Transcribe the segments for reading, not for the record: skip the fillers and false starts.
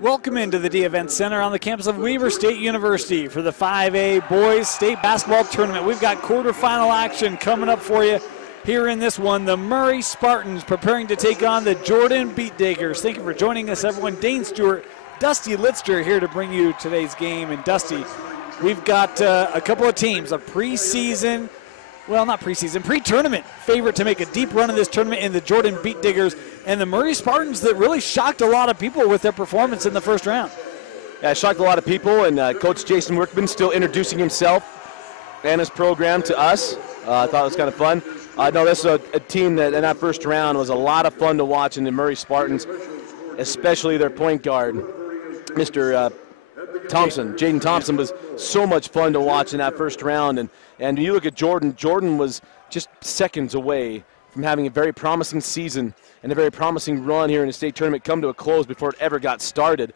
Welcome into the D Event Center on the campus of Weber State University for the 5A Boys State Basketball Tournament. We've got quarterfinal action coming up for you here in this one. The Murray Spartans preparing to take on the Jordan Beatdiggers. Thank you for joining us, everyone. Dane Stewart, Dusty Litster here to bring you today's game. And Dusty, we've got a couple of teams, a preseason, well, not preseason, pre-tournament favorite to make a deep run in this tournament in the Jordan Beatdiggers and the Murray Spartans that really shocked a lot of people with their performance in the first round. Yeah, it shocked a lot of people, and Coach Jason Workman still introducing himself and his program to us. I thought it was kind of fun. No, this is a team that in that first round was a lot of fun to watch in the Murray Spartans, especially their point guard, Mr. Thompson. Jaden Thompson was so much fun to watch in that first round. And you look at Jordan, Jordan was just seconds away from having a very promising season and a very promising run here in the state tournament come to a close before it ever got started,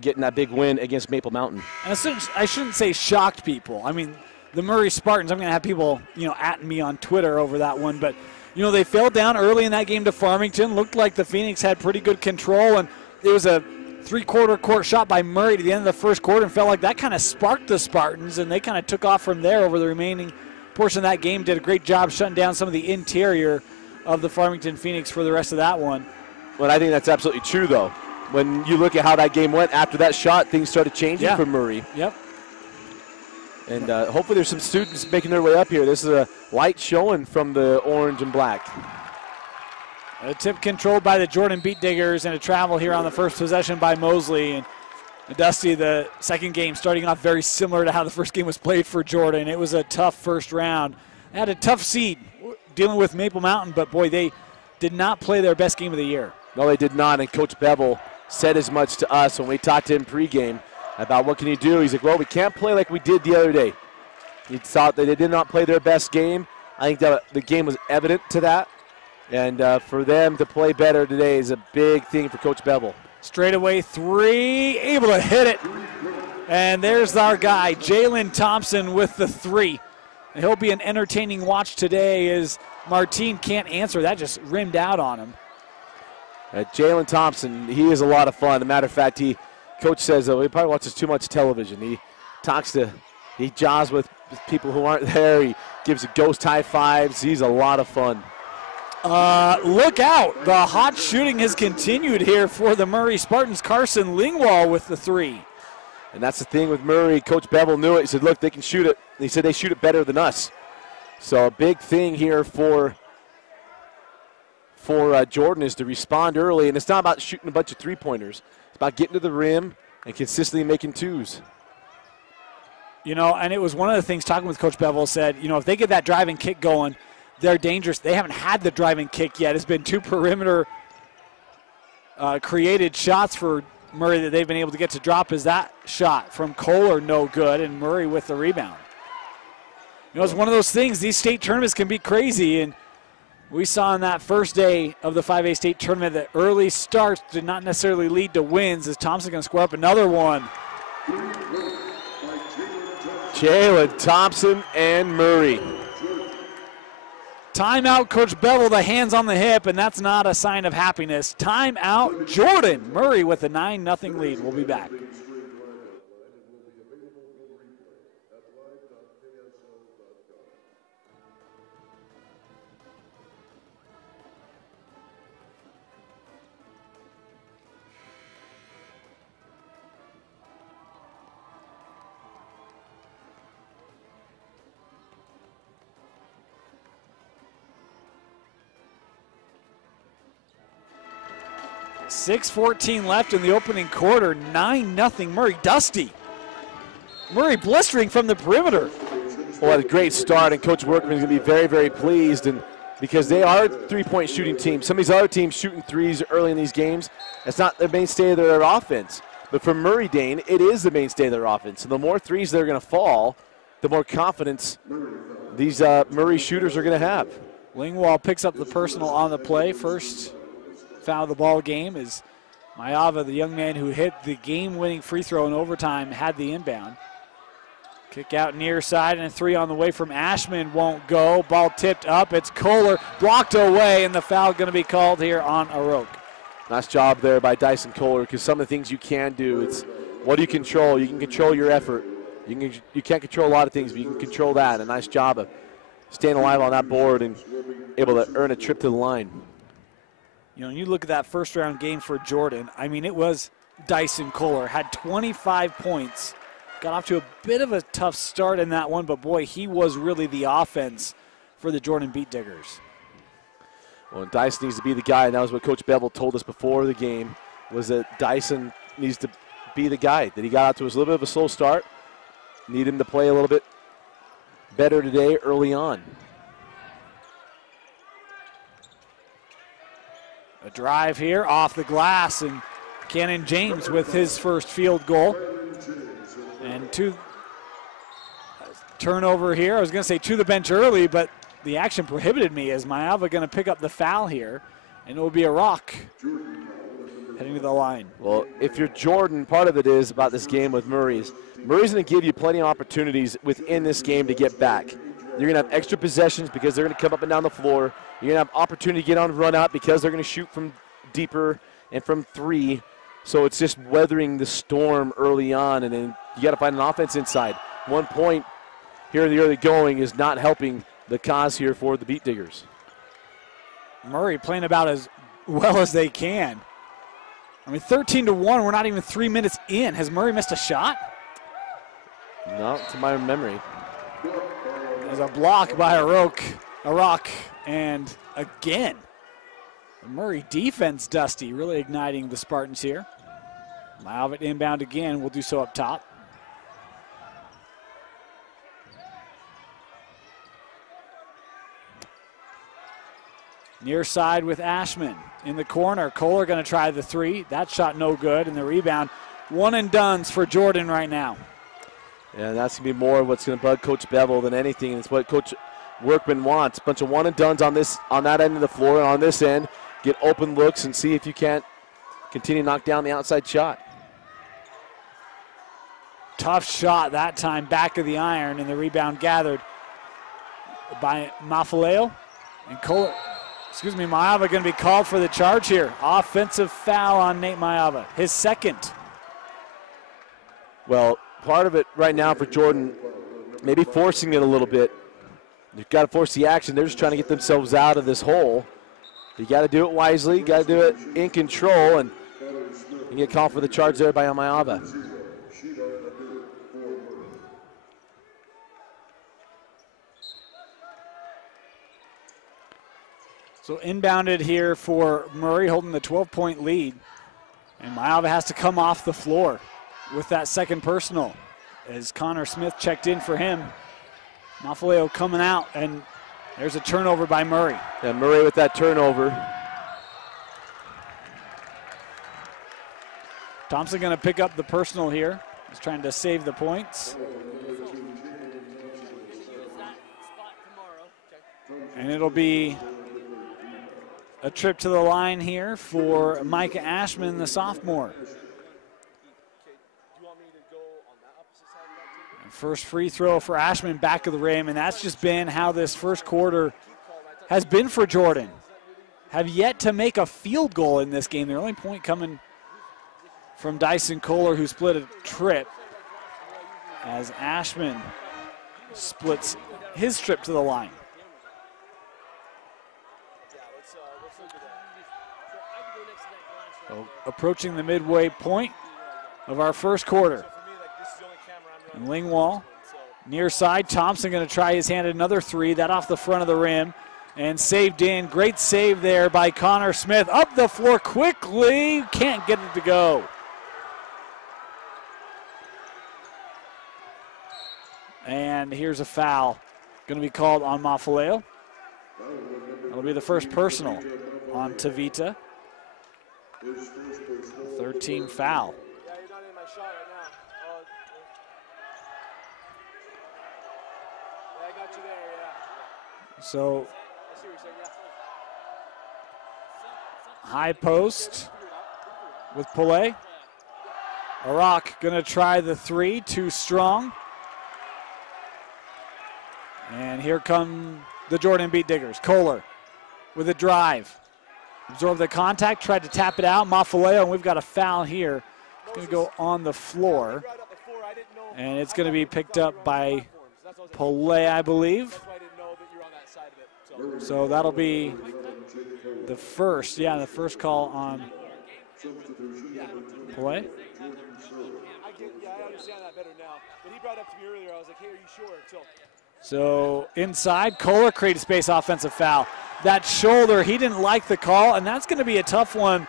getting that big win against Maple Mountain. And I shouldn't say shocked people. I mean, the Murray Spartans, I'm going to have people, at me on Twitter over that one, but, they fell down early in that game to Farmington. Looked like the Phoenix had pretty good control, and it was a three-quarter court shot by Murray to the end of the first quarter and felt like that kind of sparked the Spartans, and they kind of took off from there over the remaining portion of that game. Did a great job shutting down some of the interior of the Farmington Phoenix for the rest of that one. Well, I think that's absolutely true, though. When you look at how that game went after that shot, things started changing for Murray. Yep. And hopefully there's some students making their way up here. This is a light showing from the orange and black. A tip controlled by the Jordan Beatdiggers and a travel here on the first possession by Mosley. And Dusty, the second game starting off very similar to how the first game was played for Jordan. It was a tough first round. They had a tough seed dealing with Maple Mountain, but boy, they did not play their best game of the year. No, they did not, and Coach Bevel said as much to us when we talked to him pregame about what can you do. He's like, well, we can't play like we did the other day. He thought that they did not play their best game. I think that the game was evident to that. And for them to play better today is a big thing for Coach Bevel. Straightaway three, able to hit it. And there's our guy, Jalen Thompson with the three. And he'll be an entertaining watch today as Martine can't answer. That just rimmed out on him. Jalen Thompson, he is a lot of fun. As a matter of fact, Coach says, he probably watches too much television. He jaws with people who aren't there. He gives ghost high fives. He's a lot of fun. Look out. The hot shooting has continued here for the Murray Spartans. Carson Lingwall with the three. And that's the thing with Murray. Coach Bevel knew it. He said, look, they can shoot it. And he said they shoot it better than us. So a big thing here for Jordan is to respond early. And it's not about shooting a bunch of three-pointers. It's about getting to the rim and consistently making twos. And it was one of the things talking with Coach Bevel said, if they get that driving kick going, they're dangerous. They haven't had the driving kick yet. It's been two perimeter created shots for Murray that they've been able to get to drop. Is that shot from Kohler no good, and Murray with the rebound. It's one of those things. These state tournaments can be crazy, and we saw in that first day of the 5A state tournament that early starts did not necessarily lead to wins. Is Thompson going to score up another one? Jalen Thompson and Murray. Timeout, Coach Bevel, the hands on the hip, and that's not a sign of happiness. Timeout, Jordan. Murray with a 9-0 lead. We'll be back. .6:14 left in the opening quarter. 9-0 Murray. Dusty. Murray blistering from the perimeter. Well, a great start, and Coach Workman is going to be very, very pleased, and because they are a three-point shooting team. Some of these other teams shooting threes early in these games, it's not the mainstay of their offense. But for Murray, Dane, it is the mainstay of their offense. So the more threes that are going to fall, the more confidence these Murray shooters are going to have. Lingwall picks up the personal on the play. First foul of the ball game is Mayava, the young man who hit the game-winning free throw in overtime, had the inbound. Kick out near side, and a three on the way from Ashman won't go. Ball tipped up. It's Kohler, blocked away, and the foul going to be called here on Aroke. Nice job there by Dyson Kohler, because some of the things you can do, it's what do you control? You can control your effort. You can't control a lot of things, but you can control that. A nice job of staying alive on that board and able to earn a trip to the line. You know, when you look at that first round game for Jordan, I mean, it was Dyson Kohler, had 25 points. Got off to a bit of a tough start in that one, but boy, he was really the offense for the Jordan Beat Diggers. Well, and Dyson needs to be the guy, and that was what Coach Bevel told us before the game, was that Dyson needs to be the guy. That he got out to a little bit of a slow start. Need him to play a little bit better today early on. A drive here off the glass, and Cannon James with his first field goal. And turnover here. I was going to say to the bench early, but the action prohibited me, as Mayava going to pick up the foul here, and it will be a rock heading to the line. Well, if you're Jordan, part of it is about this game with Murray's going to give you plenty of opportunities within this game to get back. You're going to have extra possessions because they're going to come up and down the floor. You're going to have opportunity to get on run out because they're going to shoot from deeper and from three. So it's just weathering the storm early on, and then you got to find an offense inside. 1 point here in the early going is not helping the cause here for the Beat Diggers. Murray playing about as well as they can. I mean, 13-1, we're not even 3 minutes in. Has Murray missed a shot? Not to my memory. There's a block by a rock, and again, the Murray defense, Dusty, really igniting the Spartans here. Mayava inbound again, we'll do so up top. Near side with Ashman in the corner. Kohler going to try the three. That shot no good, and the rebound. One and dones for Jordan right now. Yeah, that's going to be more of what's going to bug Coach Bevel than anything. It's what Coach Workman wants. A bunch of one and dones on that end of the floor, and on this end, get open looks and see if you can't continue to knock down the outside shot. Tough shot that time, back of the iron, and the rebound gathered by Mafaleo. And Kohler, Mayava going to be called for the charge here. Offensive foul on Nate Mayava, his second. Well, part of it right now for Jordan, maybe forcing it a little bit. You've got to force the action. They're just trying to get themselves out of this hole. You got to do it wisely. You got to do it in control, and you get called for the charge there by Mayava. So inbounded here for Murray, holding the 12-point lead. And Mayava has to come off the floor with that second personal, as Connor Smith checked in for him. Mafaleo coming out, and there's a turnover by Murray. Yeah, Murray with that turnover. Thompson going to pick up the personal here. He's trying to save the points. And it'll be a trip to the line here for Micah Ashman, the sophomore. First free throw for Ashman, back of the rim, and that's just been how this first quarter has been for Jordan. Have yet to make a field goal in this game. Their only point coming from Dyson Kohler, who split a trip, as Ashman splits his trip to the line. So approaching the midway point of our first quarter. And Lingwall, near side. Thompson going to try his hand at another three. That off the front of the rim and saved in. Great save there by Connor Smith. Up the floor quickly. Can't get it to go. And here's a foul. Going to be called on Mafaleo. That'll be the first personal on Tavita. Third team foul. So, high post with Poulet. Arak going to try the three, too strong. And here come the Jordan Beat Diggers. Kohler with a drive. absorbed the contact, tried to tap it out. Mafaleo, and we've got a foul here. It's going to go on the floor. And it's going to be picked up by Polay, I believe. So that'll be the first, the first call on Polay. I understand that better now. But he brought it up to me earlier. I was like, hey, are you sure? So inside, Kohler created space, offensive foul. That shoulder, he didn't like the call, and that's going to be a tough one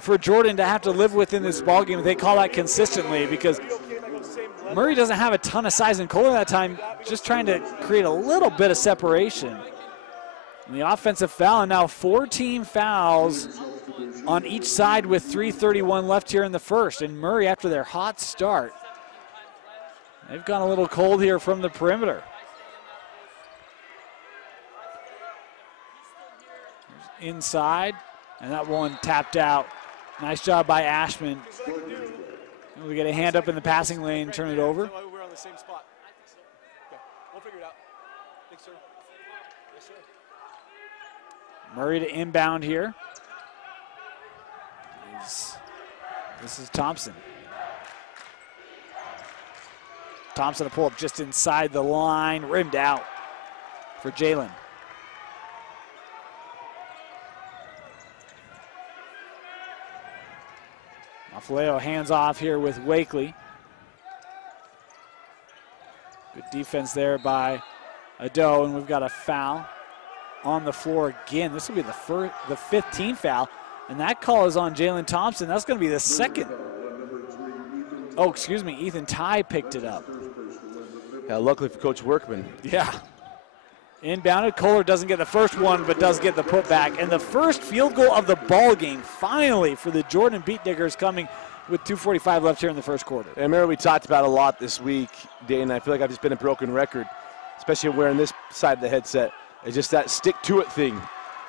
for Jordan to have to live with in this ballgame. They call that consistently because Murray doesn't have a ton of size, and Kohler that time just trying to create a little bit of separation. And the offensive foul, and now 14 fouls on each side with 3:31 left here in the first. And Murray, after their hot start, they've gone a little cold here from the perimeter. Inside, and that one tapped out. Nice job by Ashman. We get a hand up in the passing lane, turn it over. We're on the same spot. Okay, we'll figure it out. Thanks, sir. Yes, sir. Murray to inbound here. This is Thompson. Thompson to pull up just inside the line, rimmed out for Jalen. Mafaleo hands off here with Wakely. Good defense there by Ado, and we've got a foul on the floor again. This will be the 15th foul, and that call is on Jalen Thompson. That's going to be the second. Oh, excuse me, Ethan Ty picked it up. Yeah, luckily for Coach Workman. Yeah. Inbounded. Kohler doesn't get the first one, but does get the putback. And the first field goal of the ball game, finally, for the Jordan Beat Diggers, coming with 2:45 left here in the first quarter. And remember, we talked about a lot this week, Dane. I feel like I've just been a broken record, especially wearing this side of the headset. It's just that stick-to-it thing.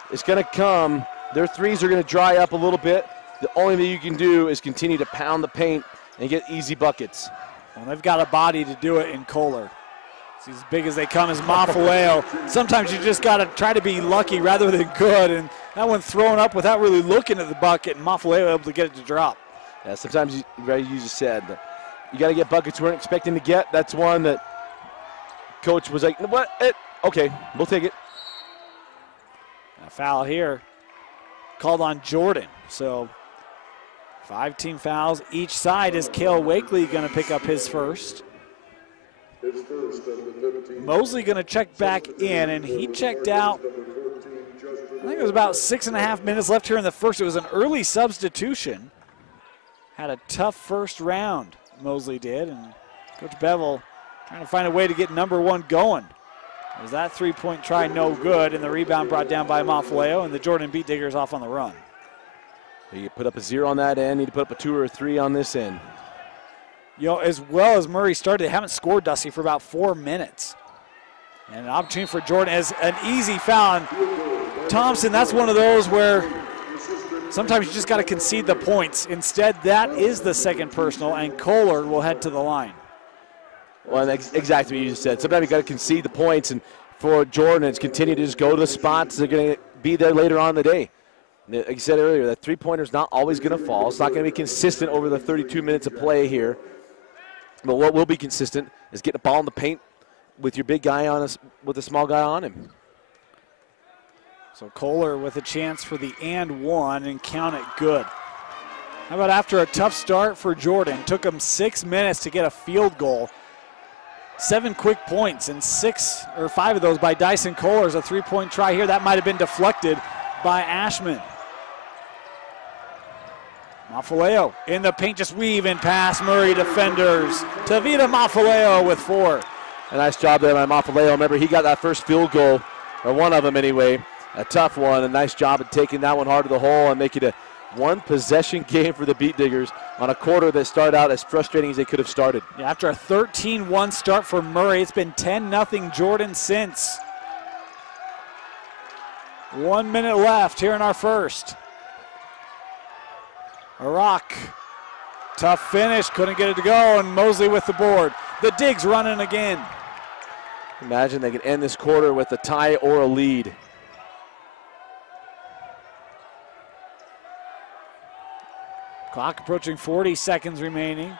It's going to come. Their threes are going to dry up a little bit. The only thing you can do is continue to pound the paint and get easy buckets. Well, they've got a body to do it in Kohler. It's as big as they come as Mafaleo. Sometimes you just got to try to be lucky rather than good, and that one thrown up without really looking at the bucket, and Mafaleo able to get it to drop. Yeah, sometimes, you just said, you got to get buckets you weren't expecting to get. That's one that Coach was like, what? Okay, we'll take it. A foul here called on Jordan. So 5 team fouls each side. Is Cale Wakely going to pick up his first? Mosley going to check back in, and he checked out. I think it was about 6.5 minutes left here in the first. It was an early substitution. Had a tough first round, Mosley did, and Coach Bevel trying to find a way to get number one going. Was that three-point try no good, and the rebound brought down by Mafaleo, and the Jordan Beat Diggers off on the run. You put up a 0 on that end, need to put up a 2 or a 3 on this end. As well as Murray started, they haven't scored, Dusty, for about 4 minutes. And an opportunity for Jordan as an easy foul. And Thompson, that's one of those where sometimes you just got to concede the points. Instead, that is the second personal, and Kohler will head to the line. Well, exactly what you just said. Sometimes you got to concede the points, and for Jordan, it's continue to just go to the spots. They're going to be there later on in the day. Like you said earlier, that three-pointer's not always going to fall. It's not going to be consistent over the 32 minutes of play here. But what will be consistent is getting a ball in the paint with your big guy on us, with a small guy on him. So Kohler with a chance for the and one, and count it good. How about after a tough start for Jordan? Took him 6 minutes to get a field goal. 7 quick points, and 5 of those by Dyson Kohler's a three-point try here. That might have been deflected by Ashman. Mafaleo in the paint, just weaving past Murray defenders. Tavita Mafaleo with 4. A nice job there by Mafaleo. Remember, he got that first field goal, or one of them anyway. A tough one. A nice job of taking that one hard to the hole and making it a one-possession game for the Beat Diggers on a quarter that started out as frustrating as they could have started. Yeah, after a 13-1 start for Murray, it's been 10-0 Jordan since. 1 minute left here in our first. Arak, tough finish, couldn't get it to go, and Mosley with the board. The Digs running again. Imagine they can end this quarter with a tie or a lead. Clock approaching 40 seconds remaining.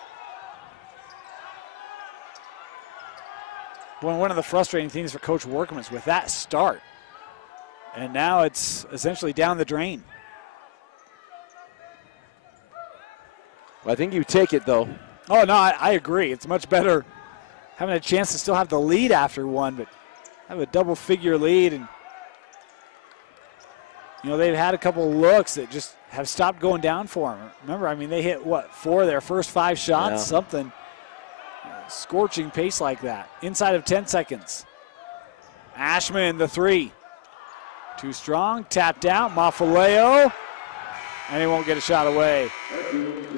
One of the frustrating things for Coach Workman is with that start. And now it's essentially down the drain. Well, I think you take it, though. Oh, no, I agree. It's much better having a chance to still have the lead after one, but have a double-figure lead. And, you know, they've had a couple looks that just have stopped going down for them. Remember, I mean, they hit, what, 4 of their first 5 shots? Yeah. Something. Scorching pace like that. Inside of 10 seconds. Ashman, the 3. Too strong, tapped out. Mafaleo, and he won't get a shot away.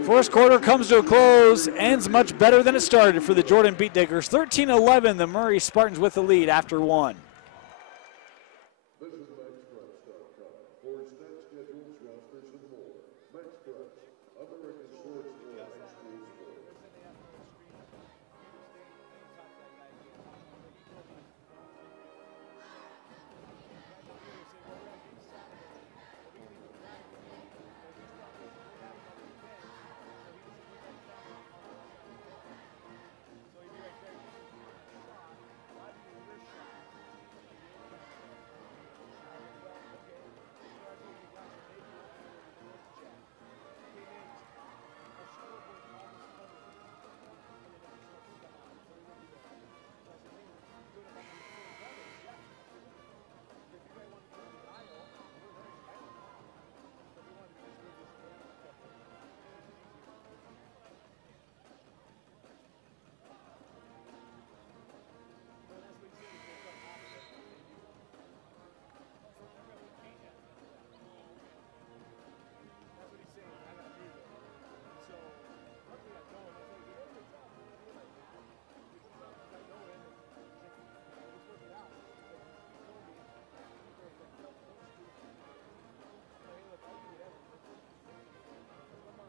First quarter comes to a close, ends much better than it started for the Jordan Beatdiggers. 13-11, the Murray Spartans with the lead after 1.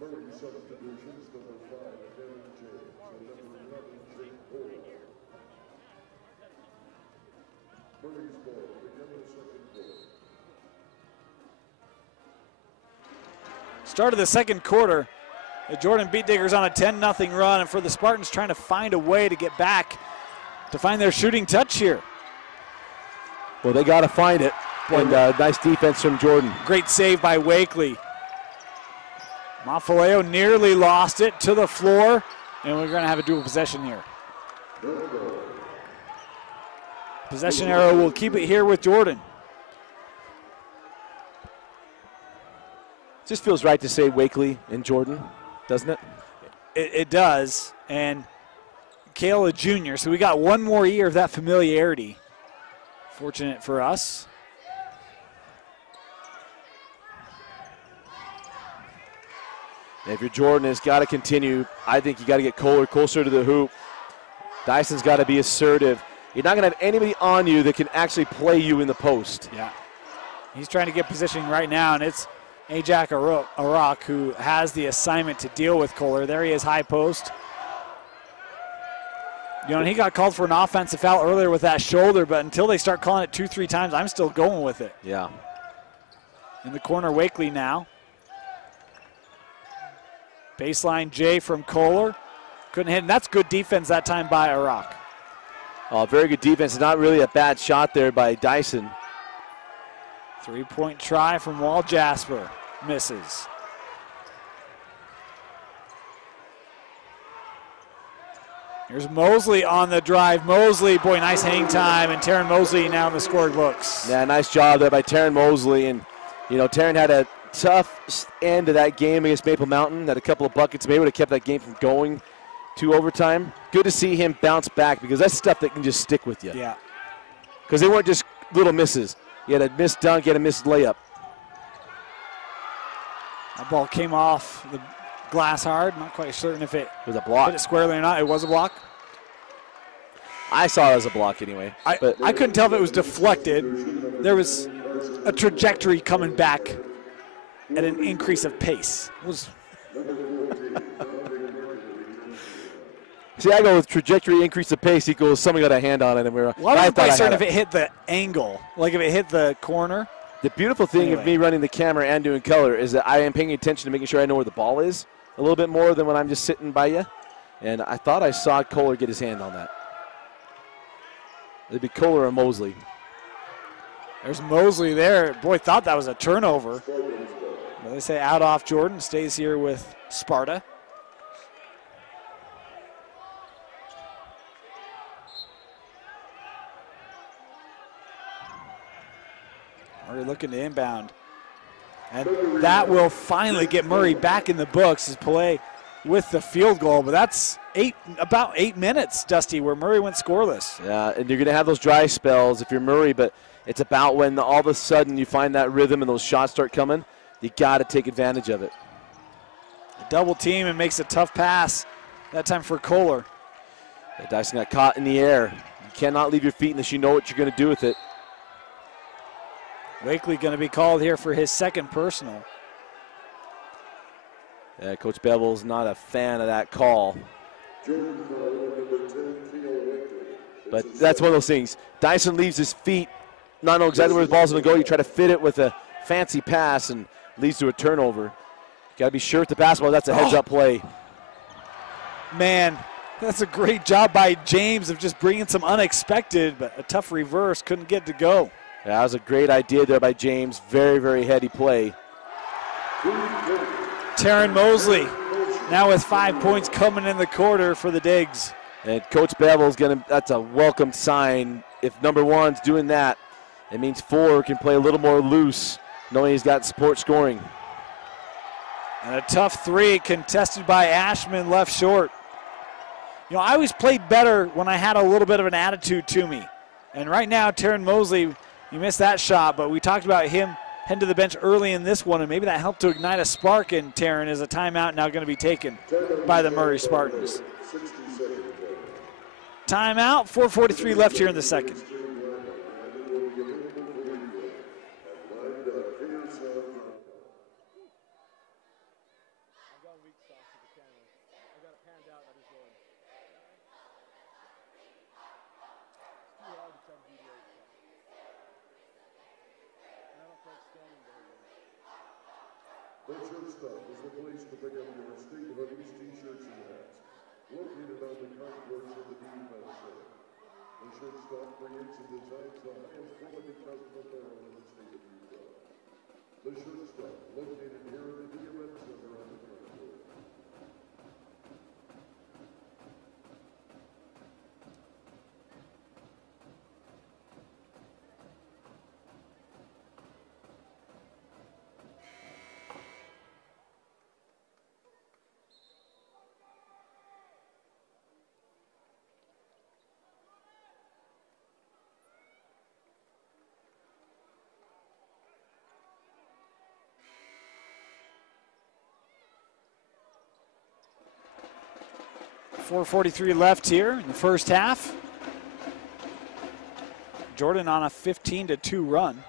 Murray substitutions, number 5, Kevin James, and number 11, Jake Cole. Murray's ball, begin the second quarter. Start of the second quarter. The Jordan Beatdiggers on a 10-0 run, and for the Spartans trying to find a way to get back to find their shooting touch here. Well, they got to find it. And nice defense from Jordan. Great save by Wakely. Mafaleo nearly lost it to the floor, and we're going to have a dual possession here. Possession arrow will keep it here with Jordan. Just feels right to say Wakely and Jordan, doesn't it? It does, and Cale a junior, so we got one more year of that familiarity. Fortunate for us. If you're Jordan, it's got to continue. I think you got to get Kohler closer to the hoop. Dyson's got to be assertive. You're not going to have anybody on you that can actually play you in the post. Yeah. He's trying to get positioning right now, and it's Ajak Arak who has the assignment to deal with Kohler. There he is, high post. You know, and he got called for an offensive foul earlier with that shoulder, but until they start calling it 2-3 times, I'm still going with it. Yeah. In the corner, Wakely now. Baseline J from Kohler. Couldn't hit, and that's good defense that time by Arak. Very good defense. Not really a bad shot there by Dyson. 3-point try from Wall Jasper. Misses. Here's Mosley on the drive. Mosley, boy, nice hang time, and Taryn Mosley now in the scoring books. Yeah, nice job there by Taryn Mosley. And, you know, Taryn had a tough end to that game against Maple Mountain. Had a couple of buckets. Maybe would have kept that game from going to overtime. Good to see him bounce back because that's stuff that can just stick with you. Yeah. Because they weren't just little misses. You had a missed dunk, you had a missed layup. That ball came off the glass hard. Not quite certain if it was a block. Hit it squarely or not. It was a block. I saw it as a block anyway. I couldn't tell if it was deflected. There was a trajectory coming back at an increase of pace. It was See, I go with trajectory, increase of pace equals somebody got a hand on it. And I wasn't quite certain if it hit the angle, like if it hit the corner. The beautiful thing of me running the camera and doing color is that I am paying attention to making sure I know where the ball is. a little bit more than when I'm just sitting by you. And I thought I saw Kohler get his hand on that. It'd be Kohler or Mosley. There's Mosley there. Boy, thought that was a turnover. But they say out off Jordan, stays here with Sparta. Murray looking to inbound. And that will finally get Murray back in the books as Pillay with the field goal. But that's about 8 minutes, Dusty, where Murray went scoreless. Yeah, and you're going to have those dry spells if you're Murray, but it's about when all of a sudden you find that rhythm and those shots start coming, you got to take advantage of it. A double team and makes a tough pass, that time for Kohler. Yeah, Dyson got caught in the air. You cannot leave your feet unless you know what you're going to do with it. Wakely going to be called here for his second personal. Yeah, Coach Bevel's not a fan of that call. But that's one of those things. Dyson leaves his feet, not know exactly where his ball's going to go. You try to fit it with a fancy pass and leads to a turnover. Got to be sure with the basketball. That's a heads-up play. Man, that's a great job by James of just bringing some unexpected, but a tough reverse. Couldn't get to go. Yeah, that was a great idea there by James. Very, very heady play. Taryn Mosley now with 5 points coming in the quarter for the Digs. And Coach Bevel's that's a welcome sign. If number one's doing that, it means 4 can play a little more loose, knowing he's got support scoring. And a tough 3 contested by Ashman, left short. You know, I always played better when I had a little bit of an attitude to me. And right now, Taryn Mosley, you missed that shot, but we talked about him heading to the bench early in this one, and maybe that helped to ignite a spark in Taryn as a timeout now going to be taken by the Murray Spartans. Timeout, 4:43 left here in the second. WATCHit Stop is the place to pick up your state hoodies, t-shirts, and hats. Located on the concourse of the defense center. WATCHit Stop creates and designs the highest quality custom apparel in the state of Utah. WATCHit Stop, located here at the event center on the concourse. .443 left here in the first half. Jordan on a 15-2 run.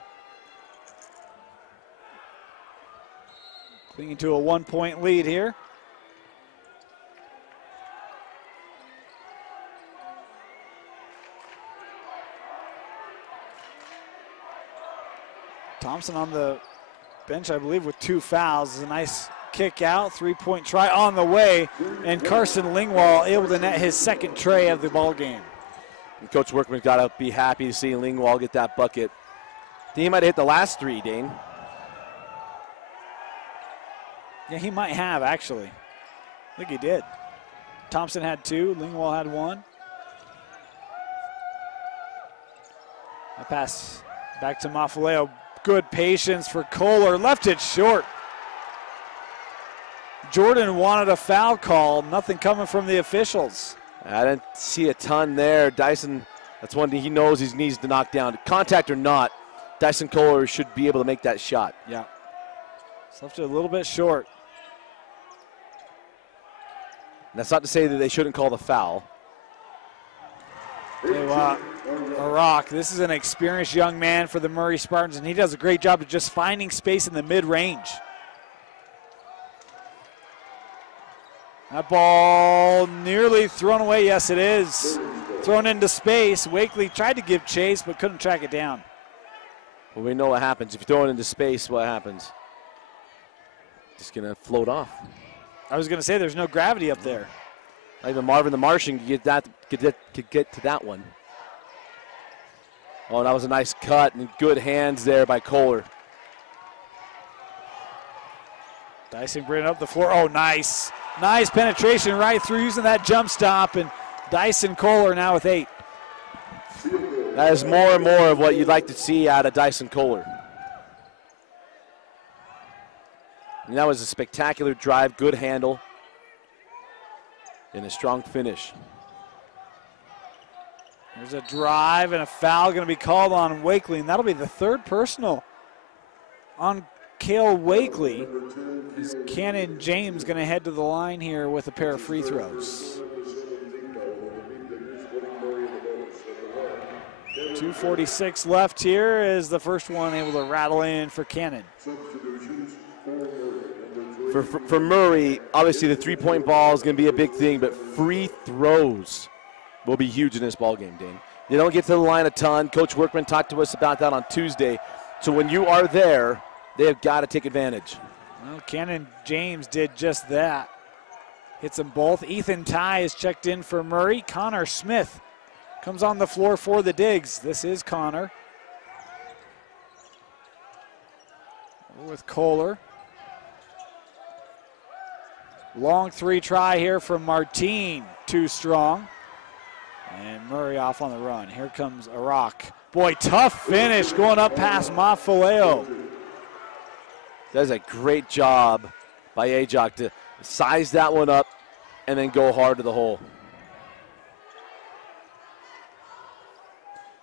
Clinging to a 1-point lead here. Thompson on the bench, I believe, with 2 fouls. Is a nice kick out, 3-point try on the way, and Carson Lingwall able to net his second tray of the ball game. And Coach Workman's got to be happy to see Lingwall get that bucket. I think he might have hit the last 3, Dane. Yeah, he might have, actually. I think he did. Thompson had 2, Lingwall had 1. A pass back to Mafaleo. Good patience for Kohler, left it short. Jordan wanted a foul call, nothing coming from the officials. I didn't see a ton there. Dyson, that's one thing he knows he needs to knock down. Contact or not, Dyson Kohler should be able to make that shot. Yeah. Just left it a little bit short. And that's not to say that they shouldn't call the foul. Tell you what, Arak, this is an experienced young man for the Murray Spartans, and he does a great job of just finding space in the mid-range. That ball nearly thrown away. Yes, it is. Thrown into space. Wakely tried to give chase, but couldn't track it down. Well, we know what happens. If you throw it into space, what happens? Just going to float off. I was going to say there's no gravity up there. Not even Marvin the Martian could get to that one. Oh, that was a nice cut and good hands there by Kohler. Dyson bringing up the floor. Oh, nice. Nice penetration right through using that jump stop. And Dyson Kohler now with 8. That is more and more of what you'd like to see out of Dyson Kohler. And that was a spectacular drive, good handle, and a strong finish. There's a drive and a foul going to be called on Wakely, and that'll be the 3rd personal on Cale Wakely. Is Cannon James going to head to the line here with a pair of free throws. 2:46 left here is the first one able to rattle in for Cannon. For Murray, obviously the three-point ball is going to be a big thing, but free throws will be huge in this ball game, Dane. They don't get to the line a ton. Coach Workman talked to us about that on Tuesday. So when you are there, they have got to take advantage. Well, Cannon James did just that. Hits them both. Ethan Ty is checked in for Murray. Connor Smith comes on the floor for the Digs. This is Connor. With Kohler. Long 3 try here from Martine. Too strong. And Murray off on the run. Here comes Arak. Boy, tough finish going up past Mafaleo. That is a great job by Ajak to size that one up and then go hard to the hole.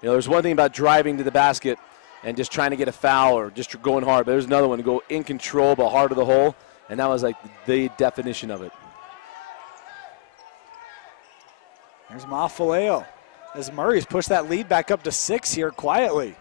You know, there's one thing about driving to the basket and just trying to get a foul or just going hard, but there's another one to go in control but hard to the hole, and that was like the definition of it. There's Mafaleo as Murray's pushed that lead back up to 6 here quietly.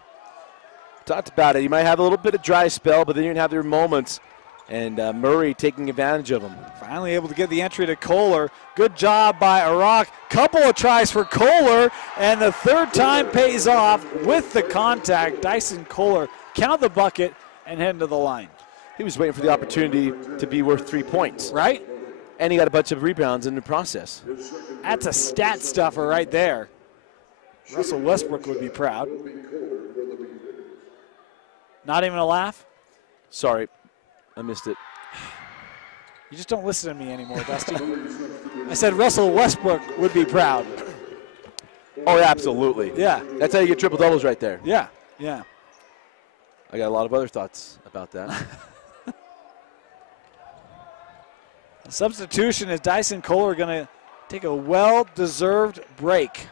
Talked about it. You might have a little bit of dry spell, but then you're going to have your moments, and Murray taking advantage of them. Finally able to get the entry to Kohler. Good job by Arak. Couple of tries for Kohler, and the 3rd time pays off with the contact. Dyson Kohler count the bucket and heading to the line. He was waiting for the opportunity to be worth 3 points. Right? And he got a bunch of rebounds in the process. That's a stat stuffer right there. Russell Westbrook would be proud. Not even a laugh? Sorry, I missed it. You just don't listen to me anymore, Dusty. I said Russell Westbrook would be proud. Oh, yeah, absolutely. Yeah. That's how you get triple doubles right there. Yeah, yeah. I got a lot of other thoughts about that. Substitution is Dyson Kohler going to take a well-deserved break.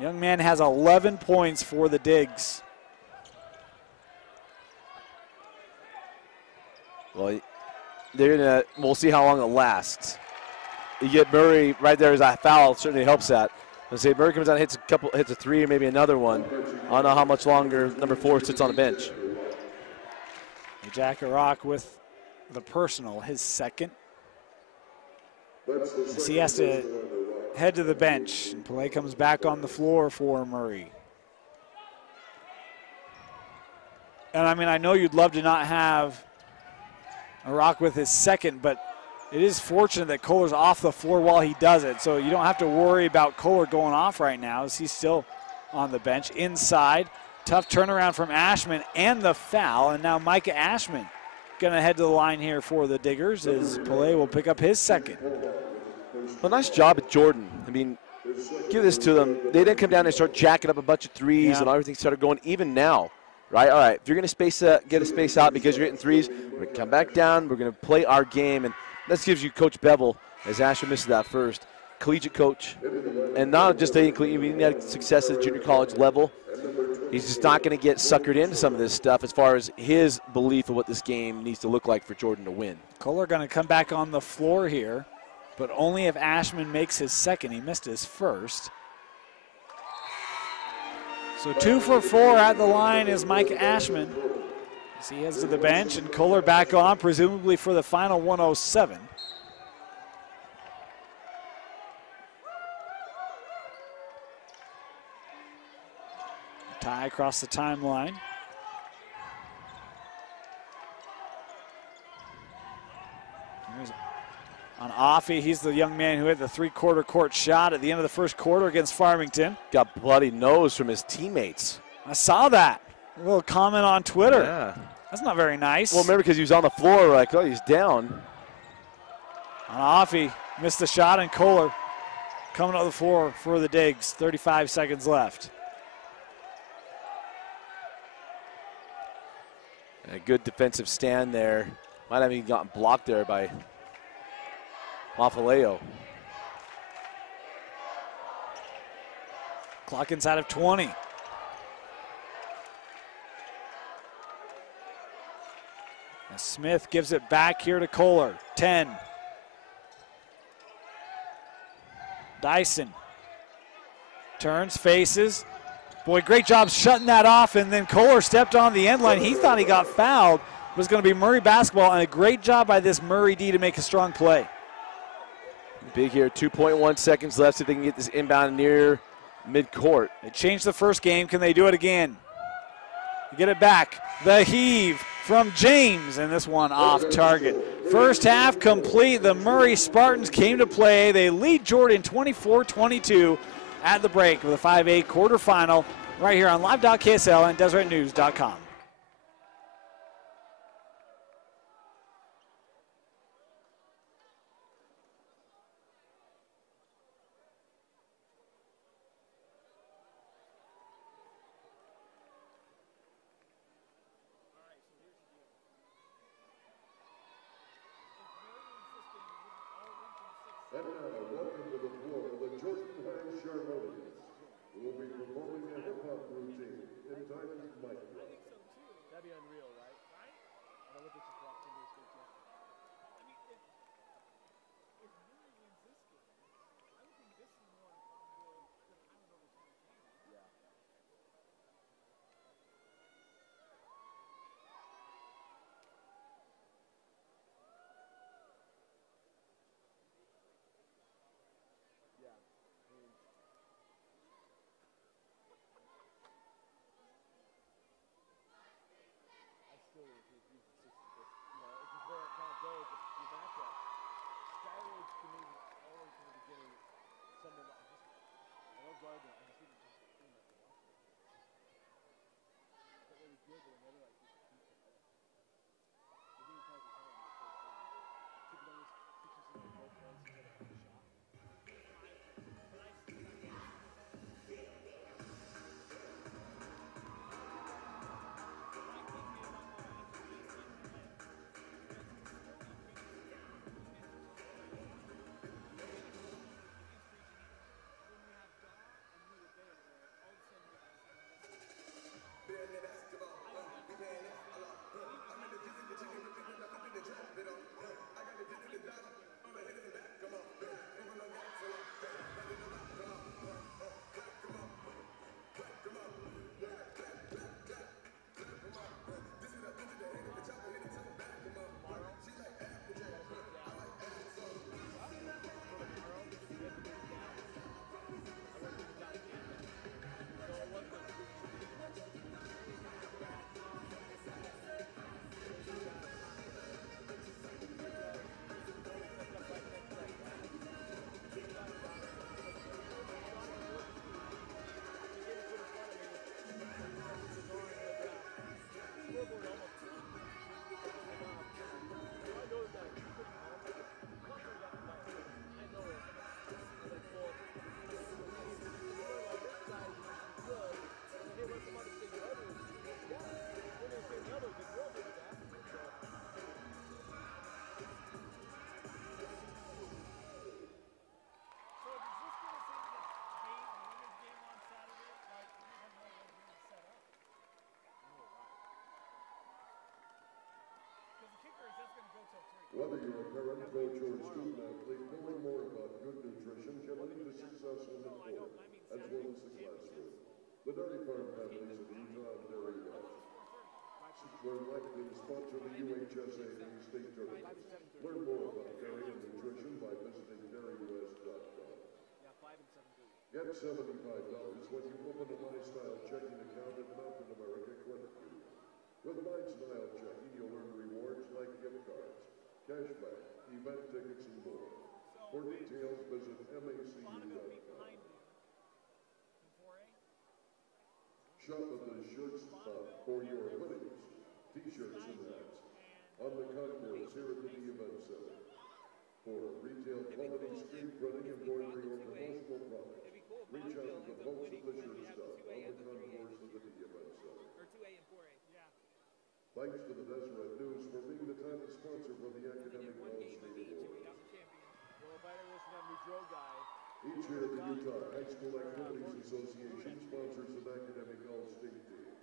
Young man has 11 points for the Digs. Well, we'll see how long it lasts. You get Murray right there as a foul, certainly helps that. Let's say Murray comes out, hits a 3 or maybe another one. I don't know how much longer number 4 sits on the bench. Jack Arak with the personal, his 2nd. As he has to head to the bench, and play comes back on the floor for Murray. And I mean, I know you'd love to not have Arak with his 2nd, but it is fortunate that Kohler's off the floor while he does it. So you don't have to worry about Kohler going off right now as he's still on the bench. Inside, tough turnaround from Ashman and the foul. And now Micah Ashman going to head to the line here for the Diggers as Pelé will pick up his 2nd. Well, nice job at Jordan. I mean, give this to them. They didn't come down and start jacking up a bunch of threes and everything started going even now. Right, all right, if you're going to get a space out because you're hitting threes, we're going to come back down, we're going to play our game, and this gives you Coach Bevel, as Asher misses that first, collegiate coach, and not just he had success at the junior college level. He's just not going to get suckered into some of this stuff as far as his belief of what this game needs to look like for Jordan to win. Kohler going to come back on the floor here, but only if Ashman makes his 2nd. He missed his 1st. So 2 for 4 at the line is Mike Ashman as he heads to the bench, and Kohler back on, presumably for the final 107. Tie across the timeline. There's Offie, he's the young man who had the three-quarter court shot at the end of the first quarter against Farmington. Got bloody nose from his teammates. I saw that. A little comment on Twitter. Yeah. That's not very nice. Well, remember, because he was on the floor, like, oh, he's down. And Offie missed the shot, and Kohler coming up the floor for the digs. 35 seconds left. And a good defensive stand there. Might have even gotten blocked there by Mafaleo. Clock inside of 20. And Smith gives it back here to Kohler. 10. Dyson turns, faces. Boy, great job shutting that off, and then Kohler stepped on the end line. He thought he got fouled. It was going to be Murray basketball, and a great job by this Murray D to make a strong play. Big here, 2.1 seconds left, so they can get this inbound near midcourt. They changed the first game. Can they do it again? Get it back. The heave from James, and this one off target. First half complete. The Murray Spartans came to play. They lead Jordan 24-22 at the break with a 5A quarterfinal right here on live.ksl and DeseretNews.com. And now, welcome to the floor of the Jordan High Charlotteans, who will be performing a hip-hop routine entitled Mic Drop. That'd be unreal, right? I don't know what this is dropped into the stage yet. I mean, if Murray wins this game, I would think this is more improbable than Island overcoming Canada. Yeah. Whether you're a parent, coach, or student athlete, knowing more about good nutrition can lead to success on the court, as well as the classroom. The Dairy Farm families of Utah and Dairy West were elected to sponsor the UHSAA state tournament. Learn more about dairy and nutrition by visiting dairywest.com. Get $75 when you open a My Style checking account at Mountain America Credit Union. With My Style checking, you'll earn rewards like gift cards, cashback, event tickets, and more. For details, visit macu.com. Shop at the Shirt Spot for your hoodies, t-shirts, and hats on the concourse here at the Event Center. For retail quality screen printing, embroidery, or promotional products, reach out to the folks at the Shirt Stop on the concourse of the Event Center. Or 2A and 4A. Yeah. Thanks to the Deseret News for being the title sponsor for the Academic All-State Awards. Each year, the Utah High School Activities Association sponsors an academic all-state team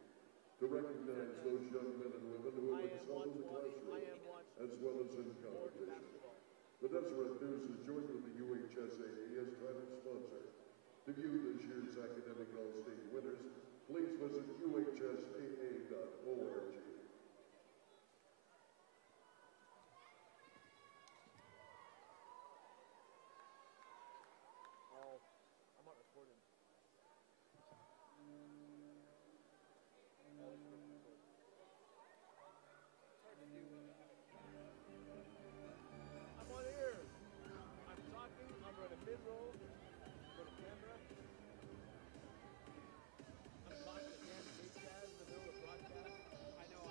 to recognize those young men and women who have excelled in the classroom as well as in competition. The Deseret News is joined with the UHSAA as title sponsor. To view this year's academic all-state winners, please visit UHSAA.org. I'm not recording. I'm on air. I'm talking. I'm going to mid-roll. Go to camera. I'm talking to Dan Jazz in the middle of the broadcast. I know.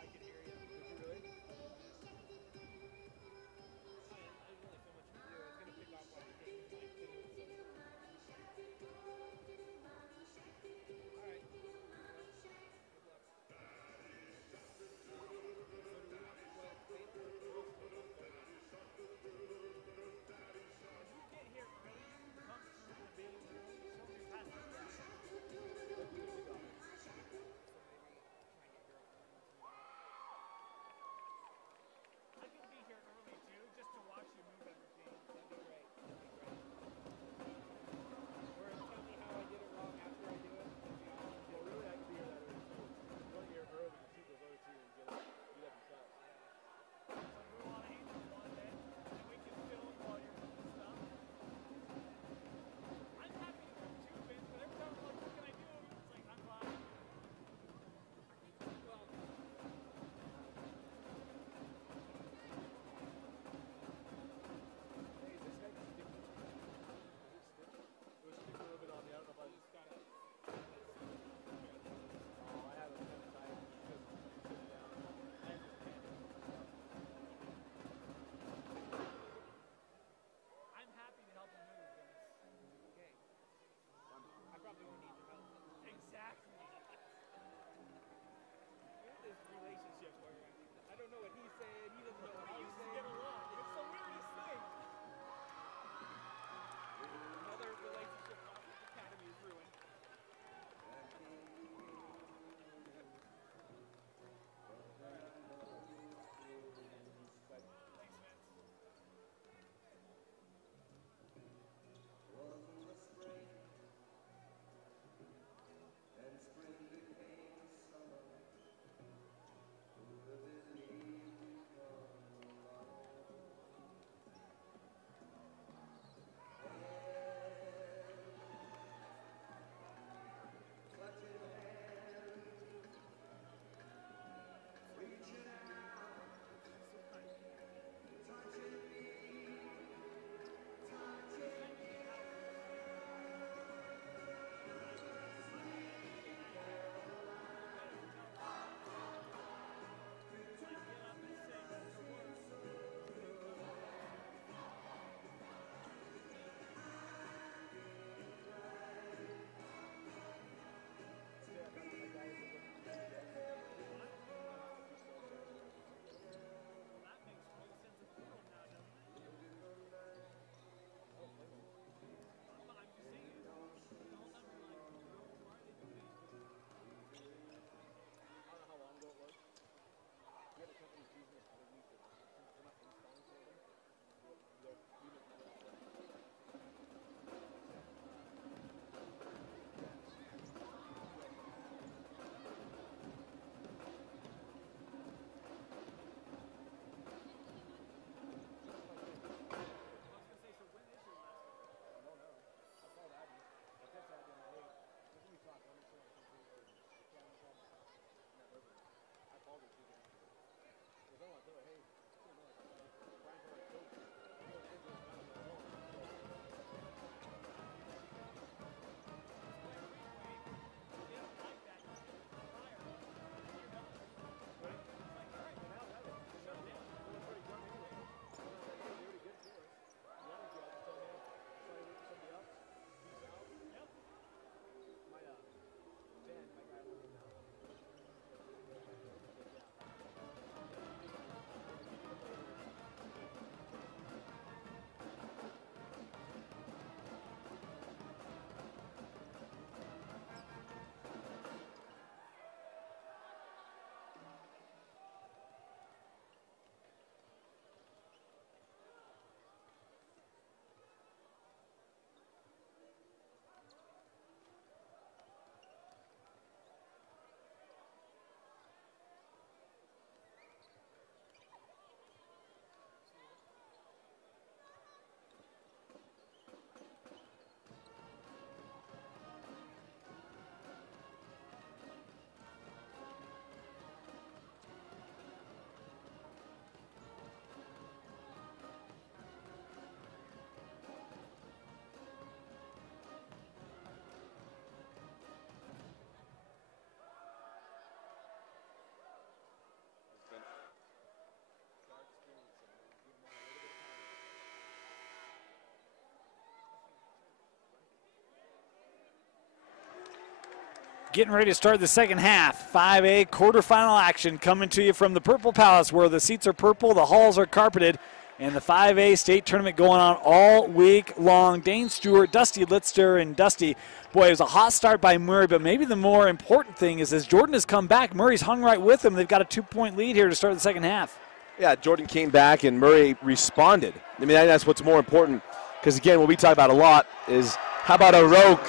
Getting ready to start the second half. 5A quarterfinal action coming to you from the Purple Palace, where the seats are purple, the halls are carpeted, and the 5A state tournament going on all week long. Dane Stewart, Dusty Litster, and Dusty. Boy, it was a hot start by Murray, but maybe the more important thing is as Jordan has come back, Murray's hung right with him. They've got a 2-point lead here to start the second half. Yeah, Jordan came back and Murray responded. I mean, that's what's more important, because again, what we talk about a lot is how about O'Rourke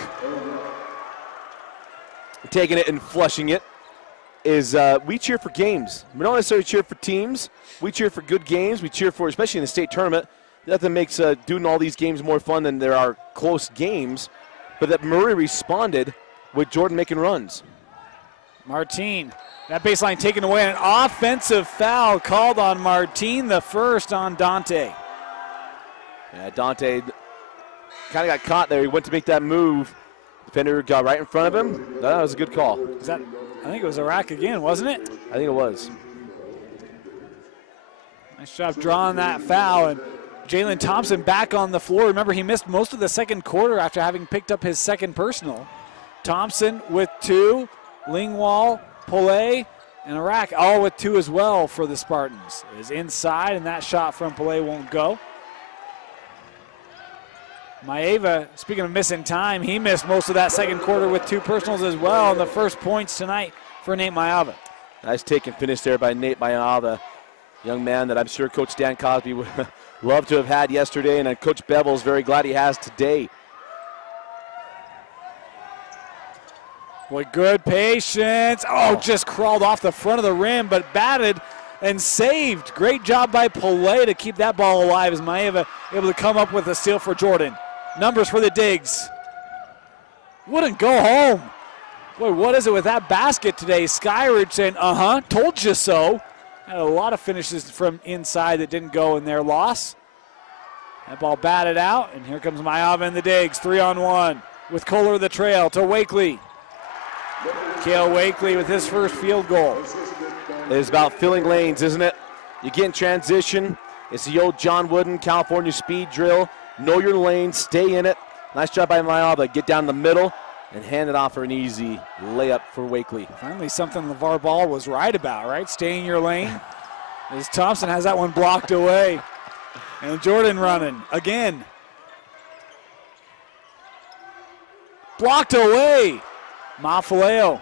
taking it and flushing it. Is we cheer for games. We don't necessarily cheer for teams. We cheer for good games. We cheer for, especially in the state tournament, nothing makes doing all these games more fun than there are close games. But that Murray responded with Jordan making runs. Martine, that baseline taken away, an offensive foul called on Martine, the first on Dante. Yeah, Dante kind of got caught there. He went to make that move. Defender got right in front of him. That was a good call. I think it was a rack again, wasn't it? I think it was. Nice job drawing that foul. And Jalen Thompson back on the floor. Remember, he missed most of the second quarter after having picked up his second personal. Thompson with 2. Lingwall, Poulet, and a rack, all with 2 as well for the Spartans. It is inside, and that shot from Poulet won't go. Maeva, speaking of missing time, he missed most of that second quarter with 2 personals as well. And the first points tonight for Nate Maeva. Nice take and finish there by Nate Maeva, young man that I'm sure Coach Dan Cosby would love to have had yesterday, and Coach Bevel's very glad he has today. Boy, good patience. Oh, just crawled off the front of the rim, but batted and saved. Great job by Poulet to keep that ball alive as Maeva able to come up with a steal for Jordan. Numbers for the Digs. Wouldn't go home. Boy, what is it with that basket today? Skyridge saying, told you so. Had a lot of finishes from inside that didn't go in their loss. That ball batted out, and here comes Maeva and the Digs. 3-on-1 with Kohler the trail to Wakely. Kale Wakely with his first field goal. It's about filling lanes, isn't it? You get in transition. It's the old John Wooden California speed drill. Know your lane, stay in it. Nice job by Maeva. Get down the middle and hand it off for an easy layup for Wakely. Finally something LeVar Ball was right about, right? Stay in your lane. As Thompson has that one blocked away. And Jordan running again. Blocked away. Mafaleo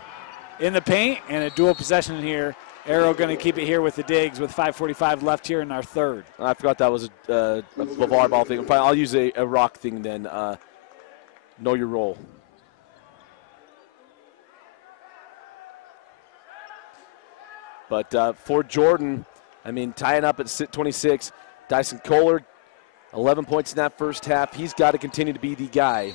in the paint, and a dual possession here. Arrow going to keep it here with the Digs with 5:45 left here in our third. I forgot that was a LeVar Ball thing. I'll use a rock thing then. Know your role. But for Jordan, I mean, tying up at 26, Dyson Kohler, 11 points in that first half. He's got to continue to be the guy.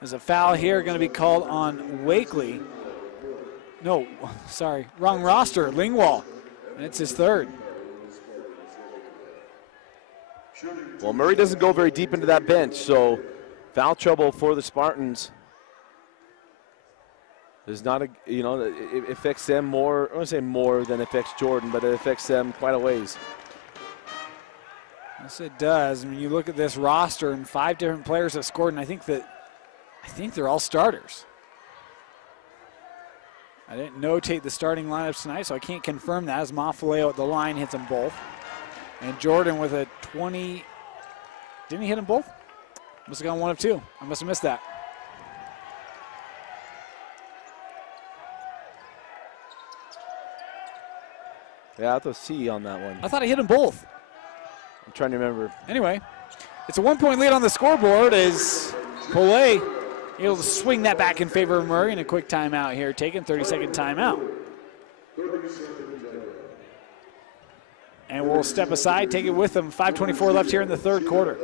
There's a foul here going to be called on Wakely. No, sorry, wrong roster, Lingwall. And it's his third. Well, Murray doesn't go very deep into that bench, so foul trouble for the Spartans. There's not a, it affects them more, I want to say more than it affects Jordan, but it affects them quite a ways. Yes, it does. I mean, you look at this roster and 5 different players have scored, and I think they're all starters. I didn't notate the starting lineups tonight, so I can't confirm that as Mafaleo at the line hits them both. And Jordan with a 20, didn't he hit them both? Must have gone 1 of 2. I must have missed that. Yeah, I thought C on that one. I thought he hit them both. I'm trying to remember. Anyway, it's a 1-point lead on the scoreboard as Poulet able to swing that back in favor of Murray, and a quick timeout here taken, 30-second timeout. And we'll step aside, take it with them. 5:24 left here in the third quarter.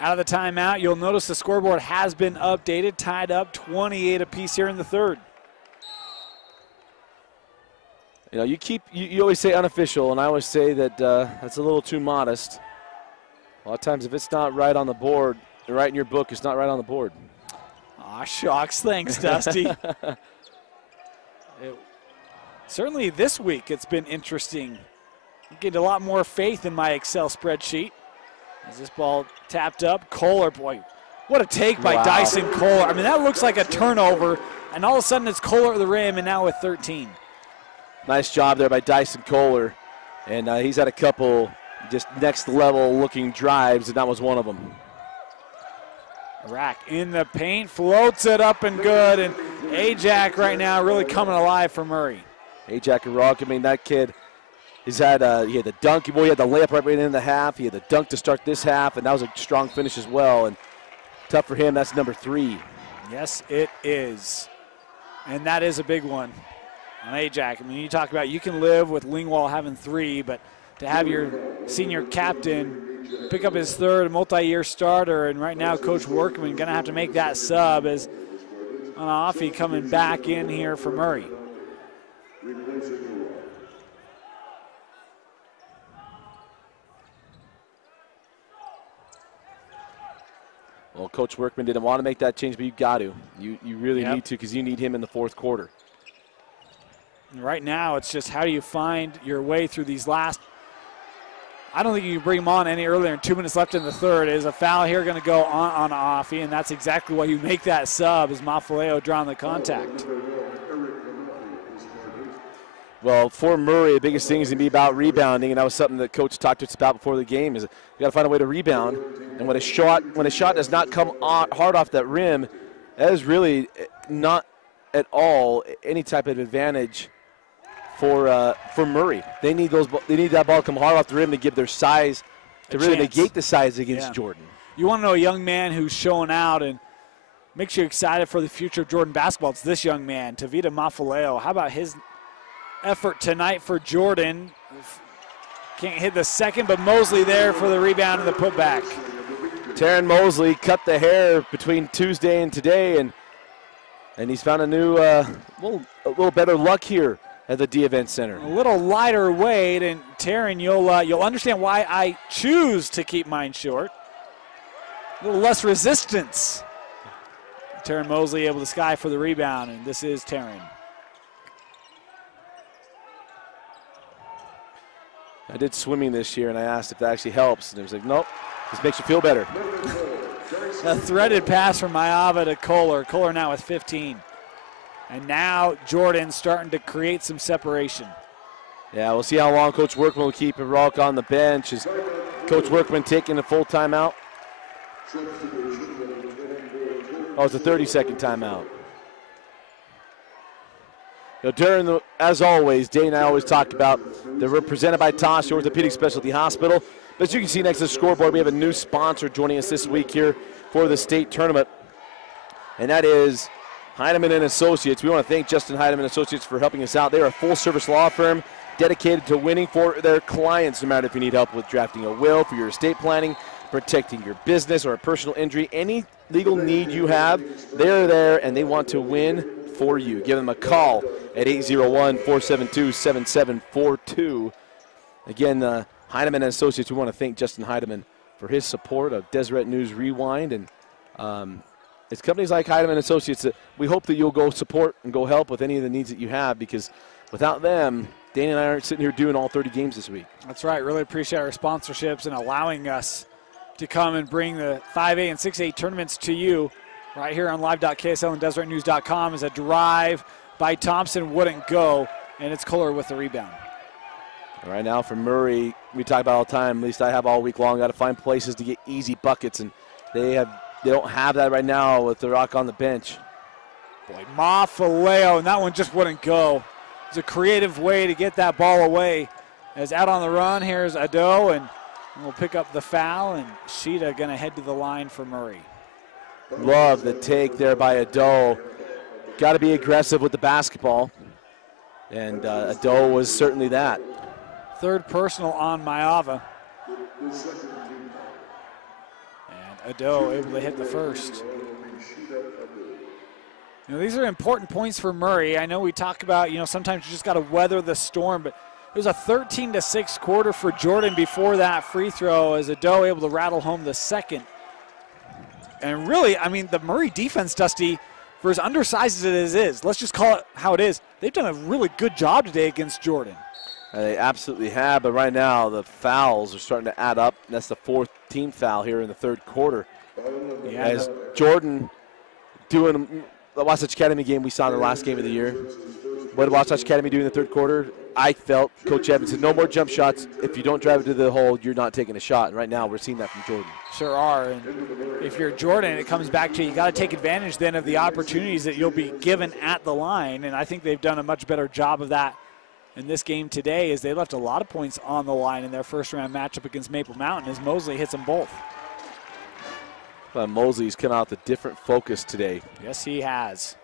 Out of the timeout, you'll notice the scoreboard has been updated, tied up 28 apiece here in the third. You know, you always say unofficial, and I always say that that's a little too modest. A lot of times if it's not right on the board, right in your book, it's not right on the board. Aw, shucks. Thanks, Dusty. Certainly this week it's been interesting. I get a lot more faith in my Excel spreadsheet. As this ball tapped up, Kohler, boy, what a take by Dyson Kohler. I mean, that looks like a turnover, and all of a sudden it's Kohler at the rim, and now with 13. Nice job there by Dyson Kohler. And he's had a couple just next level looking drives, and that was one of them. Rack in the paint, floats it up and good, and Ajak right now really coming alive for Murray. Ajak and Rock, I mean, that kid, he had the dunk, well, he had the layup right in the half, he had the dunk to start this half, and that was a strong finish as well, and tough for him, that's number 3. Yes, it is. And that is a big one on Ajak. I mean, you talk about you can live with Lingwall having 3, but to have your senior captain pick up his third multi-year starter, and right now Coach Workman going to have to make that sub as Anafi coming back in here for Murray. Well, Coach Workman didn't want to make that change, but you got to. You really need to, because you need him in the fourth quarter. And right now, it's just how do you find your way through these last. I don't think you can bring him on any earlier. 2 minutes left in the third. Is a foul here going to go on Afi, and that's exactly why you make that sub, is Mafaleo drawing the contact. Well, for Murray, the biggest thing is going to be about rebounding, and that was something that Coach talked to us about before the game. Is you got to find a way to rebound, and when a shot does not come hard off that rim, that is really not at all any type of advantage for Murray. They need that ball to come hard off the rim to give their size, to really negate the size against Jordan. You want to know a young man who's showing out and makes you excited for the future of Jordan basketball. It's this young man, Tavita Mafaleo. How about his effort tonight for Jordan? Can't hit the second, but Mosley there for the rebound and the putback. Taryn Mosley cut the hair between Tuesday and today, and he's found a new, a little better luck here at the D Event Center. A little lighter weight, and Taryn, you'll understand why I choose to keep mine short. A little less resistance. Taryn Mosley able to sky for the rebound, and this is Taryn. I did swimming this year, and I asked if that actually helps, and it was like, nope, this makes you feel better. A threaded pass from Mayava to Kohler. Kohler now with 15. And now Jordan starting to create some separation. Yeah, we'll see how long Coach Workman will keep Rock on the bench. Is Coach Workman taking a full timeout? Oh, it's a 30-second timeout. You know, as always, Dane and I always talk about that we're presented by Tosh Orthopedic Specialty Hospital. As you can see next to the scoreboard, we have a new sponsor joining us this week here for the state tournament, and that is Heidemann and Associates. We want to thank Justin Heidemann and Associates for helping us out. They're a full-service law firm dedicated to winning for their clients, no matter if you need help with drafting a will, for your estate planning, protecting your business, or a personal injury. Any legal need you have, they're there, and they want to win for you. Give them a call at 801-472-7742. Again, Heidemann and Associates, we want to thank Justin Heidemann for his support of Deseret News Rewind, and it's companies like Heidemann and Associates that we hope that you'll go support and go help with any of the needs that you have, because without them, Danny and I aren't sitting here doing all 30 games this week. That's right. Really appreciate our sponsorships and allowing us to come and bring the 5A and 6A tournaments to you right here on live.ksl and deseretnews.com. As a drive by Thompson wouldn't go, and it's Kohler with the rebound. Right now for Murray, we talk about all the time, at least I have all week long, got to find places to get easy buckets, and they don't have that right now with the Rock on the bench. Boy, Mafaleo, and that one just wouldn't go. It's a creative way to get that ball away. As out on the run, here's Ado, and we'll pick up the foul, and Sheeta going to head to the line for Murray. Love the take there by Ado. Got to be aggressive with the basketball, and Ado was certainly that. Third personal on Mayava. And Ado able to hit the first. You know, these are important points for Murray. I know we talk about, you know, sometimes you just got to weather the storm, but it was a 13-6 quarter for Jordan before that free throw as Ado able to rattle home the second. And really, I mean, the Murray defense, Dusty, for as undersized as it is, let's just call it how it is, they've done a really good job today against Jordan. They absolutely have, but right now the fouls are starting to add up. That's the 4th team foul here in the 3rd quarter. Yeah, as Jordan doing the Wasatch Academy game we saw in the last game of the year. What did Wasatch Academy do in the 3rd quarter? I felt Coach Evans said no more jump shots. If you don't drive it to the hole, you're not taking a shot. And right now we're seeing that from Jordan. Sure are. And if you're Jordan, it comes back to you got to take advantage then of the opportunities that you'll be given at the line. And I think they've done a much better job of that in this game today as they left a lot of points on the line in their first round matchup against Maple Mountain as Mosley hits them both. But Mosley's come out with a different focus today. Yes, he has.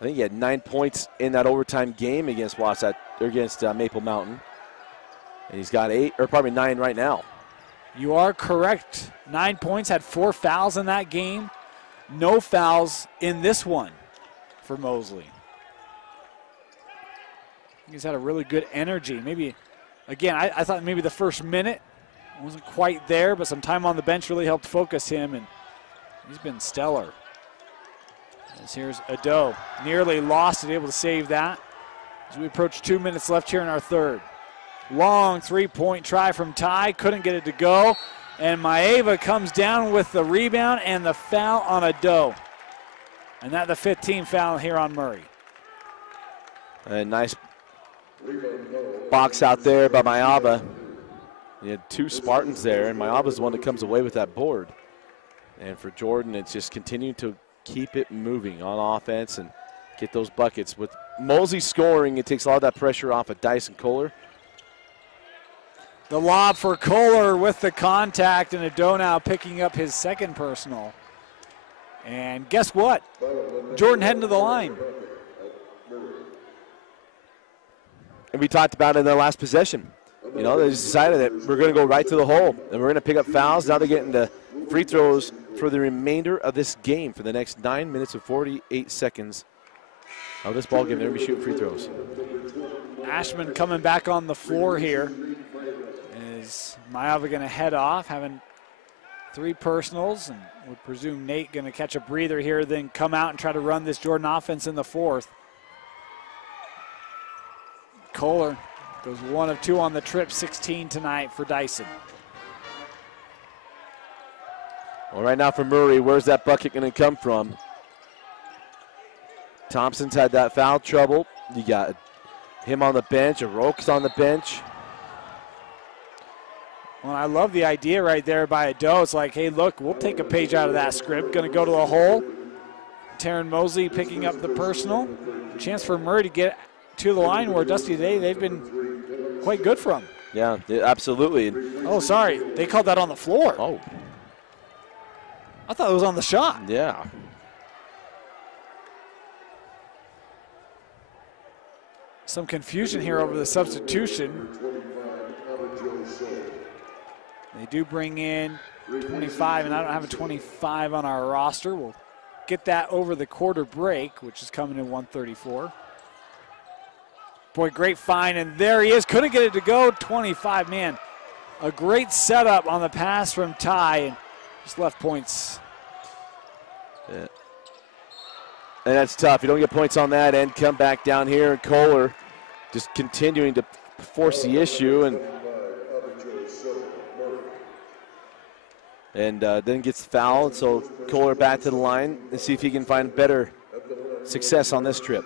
I think he had 9 points in that overtime game against Maple Mountain. And he's got 9 right now. You are correct. 9 points, had 4 fouls in that game. No fouls in this one for Mosley. He's had a really good energy. Maybe, again, I thought maybe the first minute wasn't quite there, but some time on the bench really helped focus him, and he's been stellar. As here's Ado, nearly lost it, able to save that. As we approach 2 minutes left here in our 3rd. Long three-point try from Ty, couldn't get it to go, and Maeva comes down with the rebound and the foul on Ado. And that the 5th team foul here on Murray. A nice box out there by Maeva. You had 2 Spartans there, and Maeva's the one that comes away with that board. And for Jordan, it's just continuing to keep it moving on offense and get those buckets. With Mosley scoring, it takes a lot of that pressure off of Dyson Kohler. The lob for Kohler with the contact, and Ado now picking up his 2nd personal. And guess what? Jordan heading to the line. And we talked about it in their last possession. You know, they just decided that we're going to go right to the hole, and we're going to pick up fouls. Now they're getting the free throws for the remainder of this game for the next 9 minutes and 48 seconds of this ball game. They're going to be shooting free throws. Ashman coming back on the floor here. Is Maeva going to head off, having 3 personals, and would presume Nate going to catch a breather here, then come out and try to run this Jordan offense in the 4th. Kohler goes 1 of 2 on the trip, 16 tonight for Dyson. Well, right now for Murray, where's that bucket going to come from? Thompson's had that foul trouble. You got him on the bench. O'Rourke's on the bench. Well, I love the idea right there by Ado. It's like, hey, look, we'll take a page out of that script. Going to go to the hole. Taryn Mosley picking up the personal. Chance for Murray to get to the line where Dusty today, they've been quite good from. Yeah, absolutely. Oh, sorry. They called that on the floor. Oh. I thought it was on the shot. Yeah. Some confusion here over the substitution. They do bring in 25, and I don't have a 25 on our roster. We'll get that over the quarter break, which is coming in 1:34. Boy, great find, and there he is. Couldn't get it to go. 25, man. A great setup on the pass from Ty, and just left points. Yeah. And that's tough. You don't get points on that end. Come back down here, and Kohler just continuing to force the issue, and then gets fouled. So Kohler back to the line and see if he can find better success on this trip.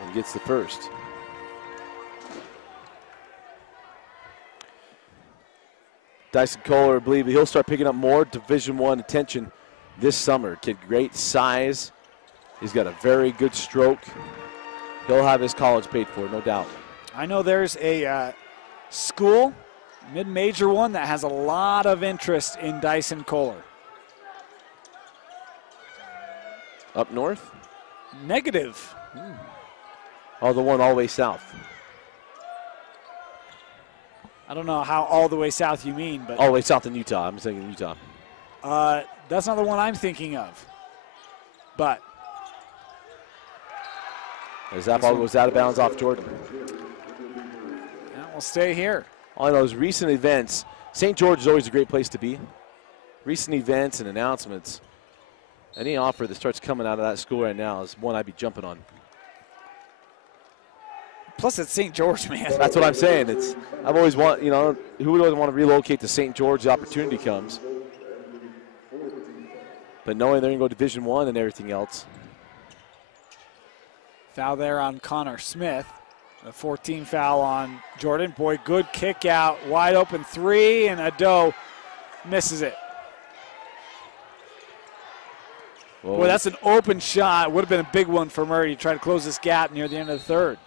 And gets the first. Dyson Kohler, I believe he'll start picking up more Division I attention this summer. Kid, great size. He's got a very good stroke. He'll have his college paid for, no doubt. I know there's a school, mid-major one, that has a lot of interest in Dyson Kohler. Up north? Negative. Oh, the one all the way south. I don't know how all the way south you mean, but All the way south in Utah. I'm thinking Utah. that's not the one I'm thinking of. But As that ball goes out of bounds off Jordan. that will stay here. All I know is recent events. St. George is always a great place to be. Recent events and announcements. Any offer that starts coming out of that school right now is one I'd be jumping on. Plus, it's St. George, man. That's what I'm saying. I've always want, you know, who would want to relocate to St. George? The opportunity comes. But knowing they're going to go Division I and everything else. Foul there on Connor Smith. A 14 foul on Jordan. Boy, good kick out. Wide open three, and Ado misses it. Whoa. Boy, that's an open shot. Would have been a big one for Murray to try to close this gap near the end of the third.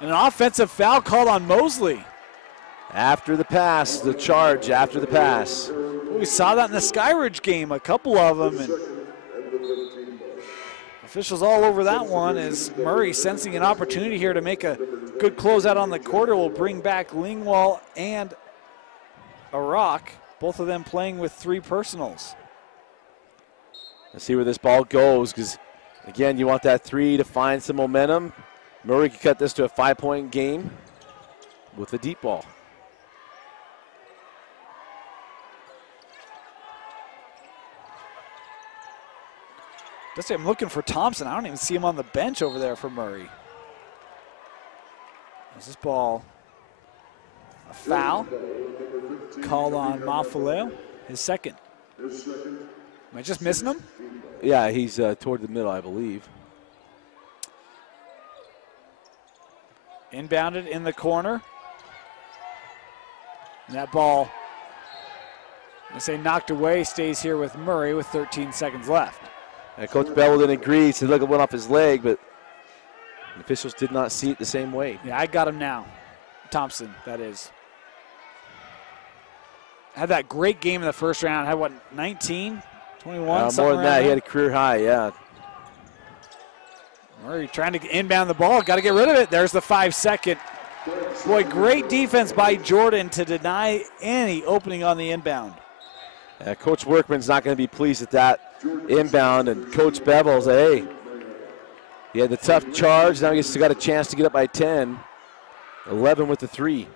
And an offensive foul called on Mosley. After the pass, the charge after the pass. We saw that in the Skyridge game, a couple of them. And officials all over that one as Murray sensing an opportunity here to make a good closeout on the quarter will bring back Lingwall and Iraq, both of them playing with 3 personals. Let's see where this ball goes because, again, you want that 3 to find some momentum. Murray could cut this to a 5-point game with a deep ball. I'm looking for Thompson. I don't even see him on the bench over there for Murray. Is this ball a foul? Called on Mafaleo, his second. Am I just missing him? Yeah, he's toward the middle, I believe. Inbounded in the corner. And that ball, I say knocked away, stays here with Murray with 13 seconds left. And Coach Bevel didn't agree. He said, look, it went off his leg, but the officials did not see it the same way. Yeah, I got him now. Thompson, that is. Had that great game in the first round. Had what, 19, 21? More than that. He had a career high, yeah. Murray trying to inbound the ball. Got to get rid of it. There's the 5-second. Boy, great defense by Jordan to deny any opening on the inbound. Coach Workman's not going to be pleased at that inbound, and Coach Bevel said, hey, he had the tough charge. Now he's got a chance to get up by 10. 11 with the 3.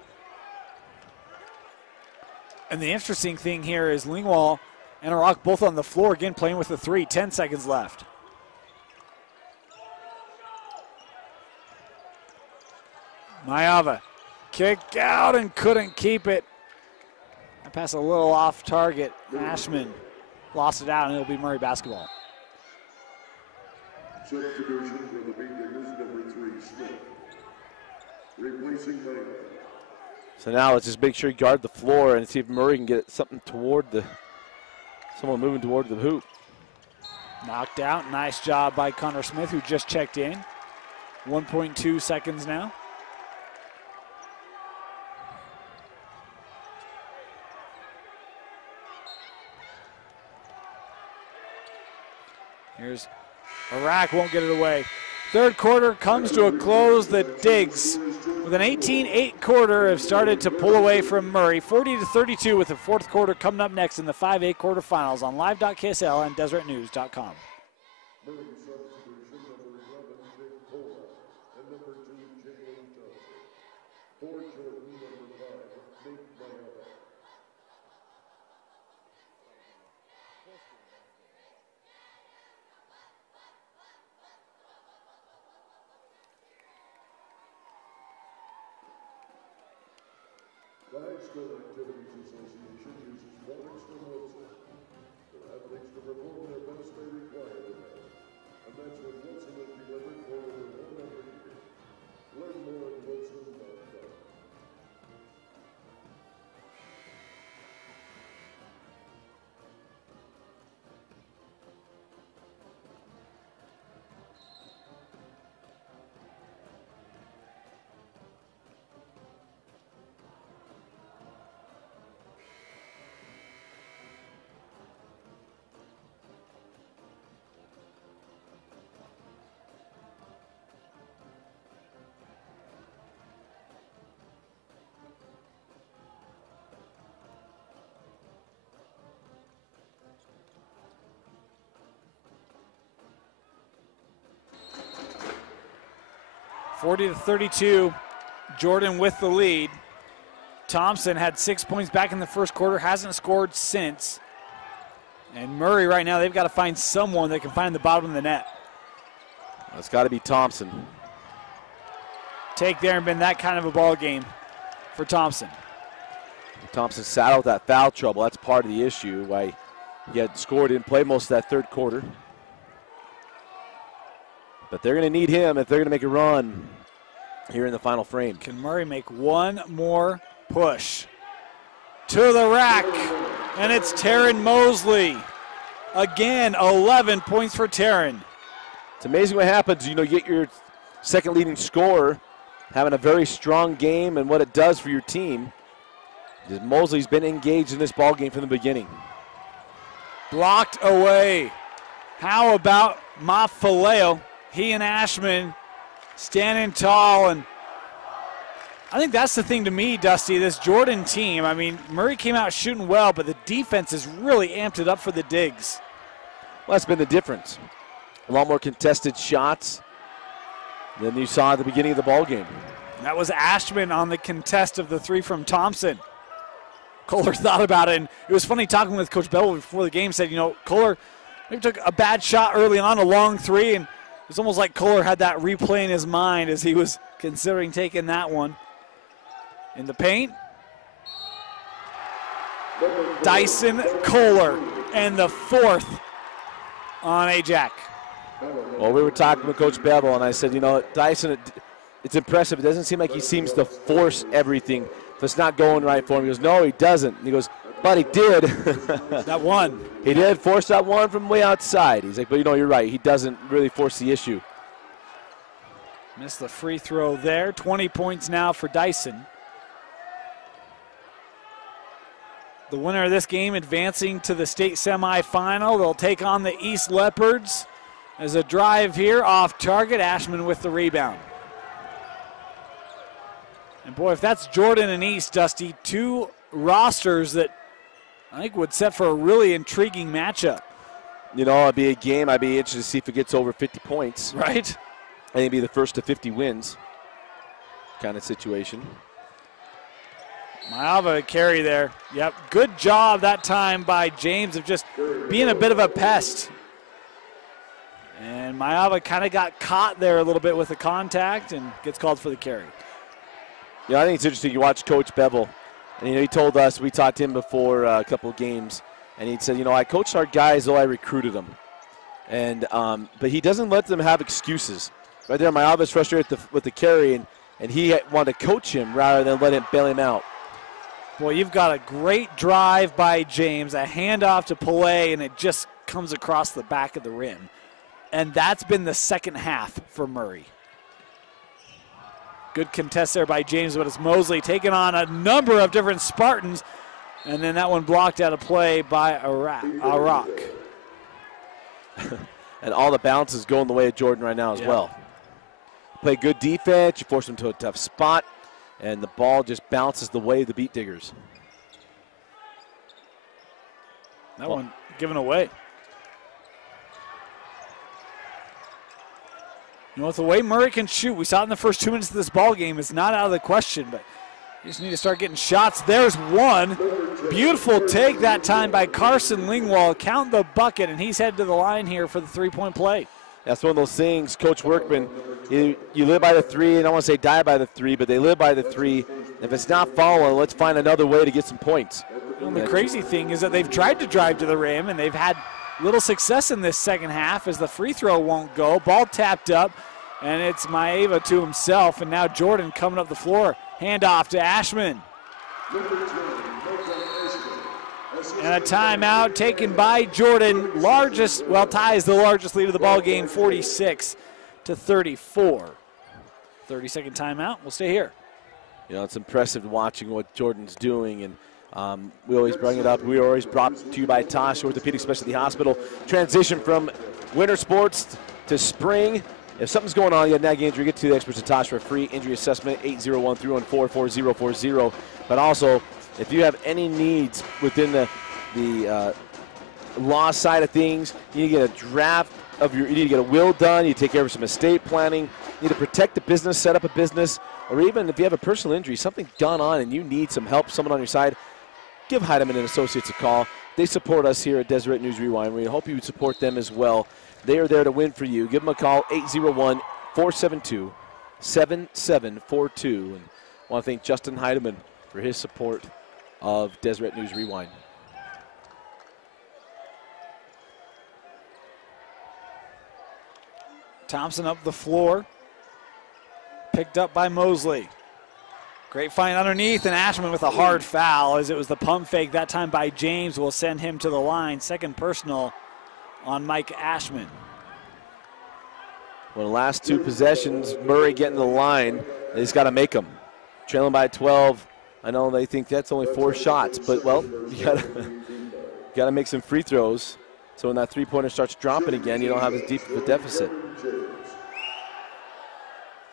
And the interesting thing here is Lingwall and Iraq both on the floor, again playing with the 3. 10 seconds left. Mayava kicked out and couldn't keep it. I pass a little off target. Ashman lost it out, and it'll be Murray basketball. Substitution for the Beacons, number 3, Smith. Replacing Maynard. So now let's just make sure you guard the floor and see if Murray can get something toward someone moving toward the hoop. Knocked out. Nice job by Connor Smith, who just checked in. 1.2 seconds now. Here's Iraq, won't get it away. Third quarter comes to a close. The Digs, with an 18-8 quarter, have started to pull away from Murray. 40-32 with the fourth quarter coming up next in the 5A quarterfinals on live.ksl and deseretnews.com. Murray substitution, number 11, Jake Pola, and number 2, Jalen Johnson. For Jordan, number 5, Nate Mayava. The High School Activities Association uses Wallace and Wilson. For athletes to perform their best, they require the best. And that's what Wilson has delivered for over 100 years. Learn more at wilson.com. 40-32, Jordan with the lead. Thompson had 6 points back in the first quarter, hasn't scored since. And Murray right now, they've got to find someone that can find the bottom of the net. It's got to be Thompson. Take there and been that kind of a ball game for Thompson. Thompson saddled with that foul trouble. That's part of the issue, why he had scored, didn't play most of that third quarter. But they're going to need him if they're going to make a run here in the final frame. Can Murray make one more push? To the rack, and it's Taryn Mosley. Again, 11 points for Taryn. It's amazing what happens. You know, you get your second leading scorer having a very strong game and what it does for your team. Mosley's been engaged in this ball game from the beginning. Blocked away. How about Mafaleo? He and Ashman standing tall, and I think that's the thing to me, Dusty, this Jordan team. I mean, Murray came out shooting well, but the defense has really amped it up for the digs. Well, that's been the difference. A lot more contested shots than you saw at the beginning of the ball game. That was Ashman on the contest of the three from Thompson. Kohler thought about it, and it was funny talking with Coach Bevel before the game, said, you know, Kohler maybe took a bad shot early on, a long three, and it's almost like Kohler had that replay in his mind as he was considering taking that one. In the paint, Dyson Kohler, and the fourth on Ajax. Well, we were talking with Coach Bevel, and I said, you know, Dyson, it's impressive. It doesn't seem like he seems to force everything if it's not going right for him. He goes, no, he doesn't. And he goes, but he did. That one. He did force that one from way outside. He's like, but you know, you're right. He doesn't really force the issue. Missed the free throw there. 20 points now for Dyson. The winner of this game advancing to the state semifinal. They'll take on the East Leopards. As a drive here off target, Ashman with the rebound. And boy, if that's Jordan and East, Dusty, two rosters that I think would set for a really intriguing matchup. You know, it'd be a game. I'd be interested to see if it gets over 50 points. Right. I think it'd be the first to 50 wins kind of situation. Myava carry there. Yep, good job that time by James of just being a bit of a pest. And Myava kind of got caught there a little bit with the contact and gets called for the carry. Yeah, I think it's interesting. You watch Coach Bevel, and you know, he told us, we talked to him before a couple of games, and he said, you know, I coached our guys though I recruited them. And but he doesn't let them have excuses. Right there, Myava's frustrated with the carry, and he wanted to coach him rather than let him bail him out. Boy, you've got a great drive by James, a handoff to Pillay, and it just comes across the back of the rim. And that's been the second half for Murray. Good contest there by James, but it's Mosley taking on a number of different Spartans. And then that one blocked out of play by Arak. And all the bounces going the way of Jordan right now as well. Play good defense, you force them to a tough spot, and the ball just bounces the way of the Beat Diggers. That one given away. You know, with the way Murray can shoot, we saw it in the first 2 minutes of this ball game, it's not out of the question, but you just need to start getting shots. There's one. Beautiful take that time by Carson Lingwall. Count the bucket, and he's headed to the line here for the three-point play. That's one of those things, Coach Workman, you live by the three, and I don't want to say die by the three, but they live by the three. If it's not following, let's find another way to get some points. And the crazy thing is that they've tried to drive to the rim, and they've had little success in this second half as the free throw won't go. Ball tapped up, and it's Maeva to himself, and now Jordan coming up the floor. Handoff to Ashman. And a timeout taken by Jordan. Ties the largest lead of the ball game, 46-34. 30-second timeout. We'll stay here. You know, it's impressive watching what Jordan's doing, and we always bring it up. We are always brought to you by Tosh Orthopedic Specialty Hospital. Transition from winter sports to spring. If something's going on, you have a nagging injury, get to the experts at Tosh for a free injury assessment, 801-314-4040. But also, if you have any needs within the law side of things, you need to get a draft you need to get a will done, you take care of some estate planning, you need to protect the business, set up a business, or even if you have a personal injury, something gone on and you need some help, someone on your side, give Heidemann and Associates a call. They support us here at Deseret News Rewind. We hope you would support them as well. They are there to win for you. Give them a call, 801-472-7742. And I want to thank Justin Heidemann for his support of Deseret News Rewind. Thompson up the floor. Picked up by Mosley. Great find underneath, and Ashman with a hard foul as it was the pump fake that time by James will send him to the line. Second personal on Mike Ashman. Well, the last two possessions, Murray getting the line, they just got to make them. Trailing by 12. I know they think that's only 4 shots, but, well, you got to make some free throws. So when that three-pointer starts dropping again, you don't have as deep of a deficit.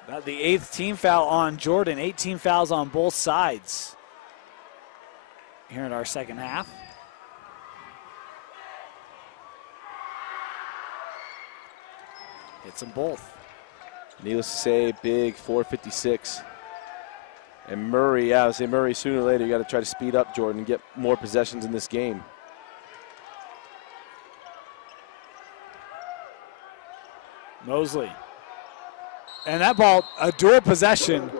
About the 8th team foul on Jordan. 18 fouls on both sides here in our second half. Hits them both. Needless to say, big 4:56. And Murray, yeah, I would say Murray sooner or later, you got to try to speed up Jordan and get more possessions in this game. Mosley. And that ball, a dual possession.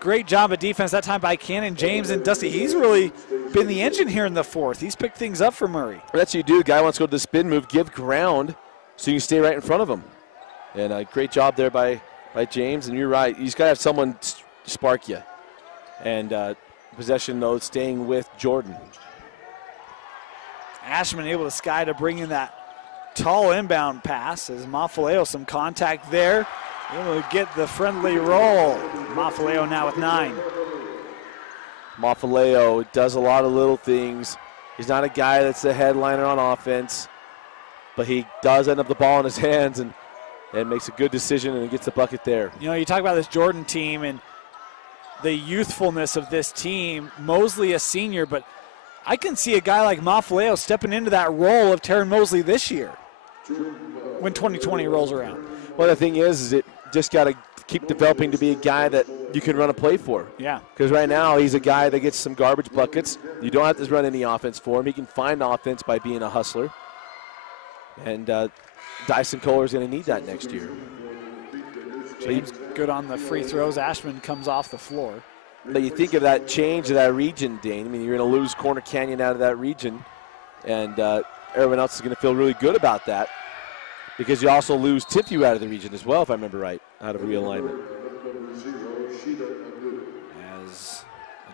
Great job of defense that time by Cannon, James, and Dusty. He's really been the engine here in the fourth. He's picked things up for Murray. That's what you do. The guy wants to go to the spin move, give ground so you can stay right in front of him. And a great job there by James. And you're right, you just got to have someone spark you. And possession, though, staying with Jordan. Ashman able to sky to bring in that tall inbound pass as Mafaleo, some contact there. Able to get the friendly roll. Mafaleo now with 9. Mafaleo does a lot of little things. He's not a guy that's the headliner on offense, but he does end up the ball in his hands and makes a good decision and gets the bucket there. You know, you talk about this Jordan team and the youthfulness of this team. Mosley a senior, but I can see a guy like Mafaleo stepping into that role of Terran Mosley this year when 2020 rolls around. Well, the thing is it just got to keep developing to be a guy that you can run a play for. Yeah. Because right now he's a guy that gets some garbage buckets. You don't have to run any offense for him. He can find offense by being a hustler. And Dyson Kohler is going to need that next year. James good on the free throws. Ashman comes off the floor. But you think of that change of that region, Dane. I mean, you're going to lose Corner Canyon out of that region. And everyone else is going to feel really good about that. Because you also lose Timpview out of the region as well, if I remember right, out of realignment. As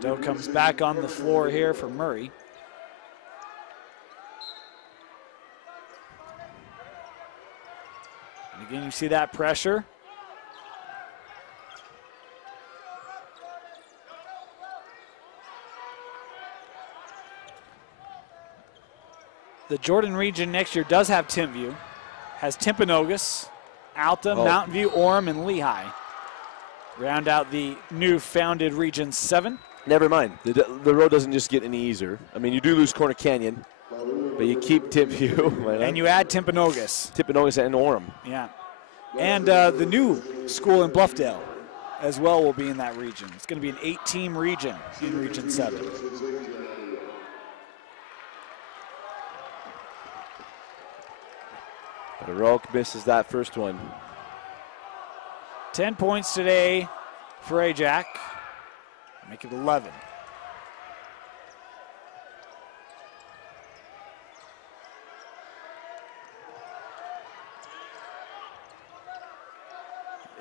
Ado comes back on the floor here for Murray. And again, you see that pressure. The Jordan region next year does have Timpview. Has Timpanogos, Alta, Mountain View, Orem, and Lehigh. Round out the new founded Region 7. Never mind. The road doesn't just get any easier. I mean, you do lose Corner Canyon, but you keep Timpview. And you add Timpanogos. Timpanogos and Orem. Yeah. And the new school in Bluffdale as well will be in that region. It's going to be an 8-team region in Region 7. But Roque misses that first one. 10 points today for Ajax. Make it 11.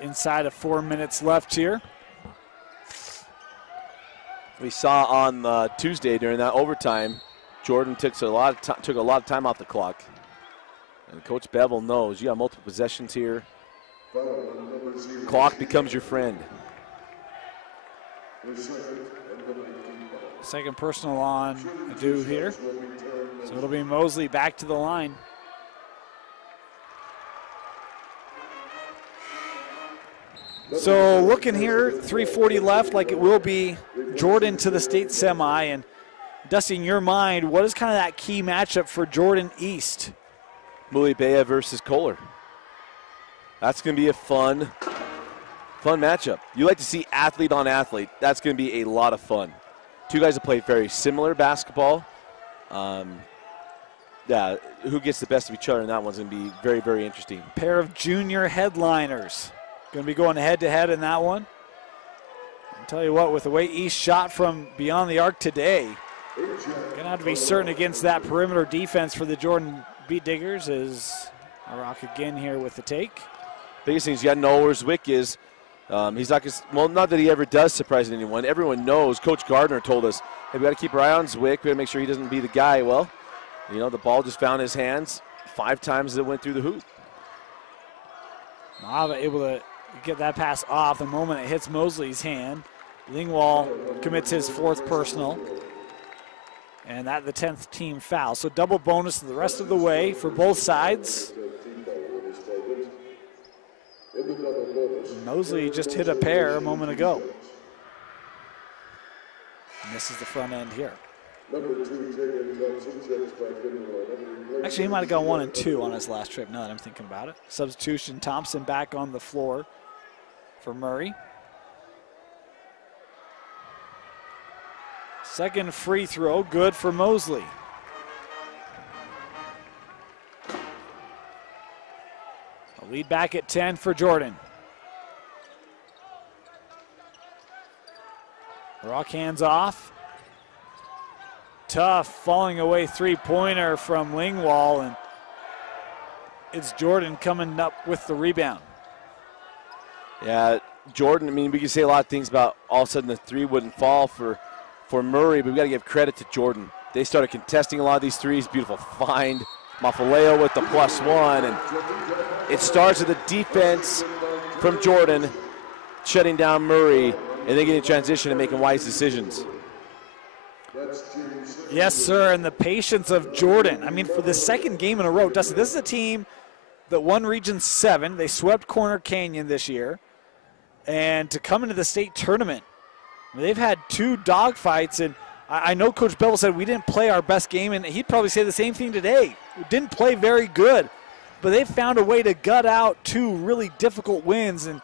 Inside of 4 minutes left here. We saw on Tuesday during that overtime, Jordan took a lot of time off the clock. And Coach Bevel knows you got multiple possessions here. Clock becomes your friend. Second personal on Adu here. So it'll be Mosley back to the line. So looking here, 3:40 left, like it will be Jordan to the state semi. And Dusty, in your mind, what is kind of that key matchup for Jordan East? Mulibea versus Kohler. That's going to be a fun matchup. You like to see athlete on athlete. That's going to be a lot of fun. Two guys that play very similar basketball. Yeah, who gets the best of each other in that one's going to be very, very interesting. Pair of junior headliners. Going to be going head-to-head in that one. I'll tell you what, with the way East shot from beyond the arc today, going to have to be certain against that perimeter defense for the Jordan Beat Diggers as Rock again here with the take. Biggest thing is you got to know where Zwick is. He's not gonna, well, not that he ever does surprise anyone. Everyone knows. Coach Gardner told us, hey, we got to keep our eye on Zwick. We got to make sure he doesn't be the guy. Well, you know, the ball just found his hands 5 times as it went through the hoop. Mava able to get that pass off the moment it hits Mosley's hand. Lingwall commits his 4th personal. And that the 10th team foul. So double bonus the rest of the way for both sides. Mosley just hit a pair a moment ago. And this is the front end here. Actually, he might have gone 1 and 2 on his last trip, now that I'm thinking about it. Substitution, Thompson back on the floor for Murray. Second free throw, good for Mosley. A lead back at 10 for Jordan. Rock hands off. Tough falling away 3-pointer from Lingwall, and it's Jordan coming up with the rebound. Yeah, Jordan, I mean, we can say a lot of things about all of a sudden the 3 wouldn't fall for Murray, but we got to give credit to Jordan. They started contesting a lot of these threes. Beautiful find. Mafaleo with the +1, and it starts with the defense from Jordan, shutting down Murray, and then getting transition and making wise decisions. Yes, sir, and the patience of Jordan. I mean, for the second game in a row, Dustin, this is a team that won Region 7. They swept Corner Canyon this year. And to come into the state tournament, they've had 2 dogfights, and I know Coach Bevel said we didn't play our best game, and he'd probably say the same thing today. We didn't play very good, but they found a way to gut out 2 really difficult wins, and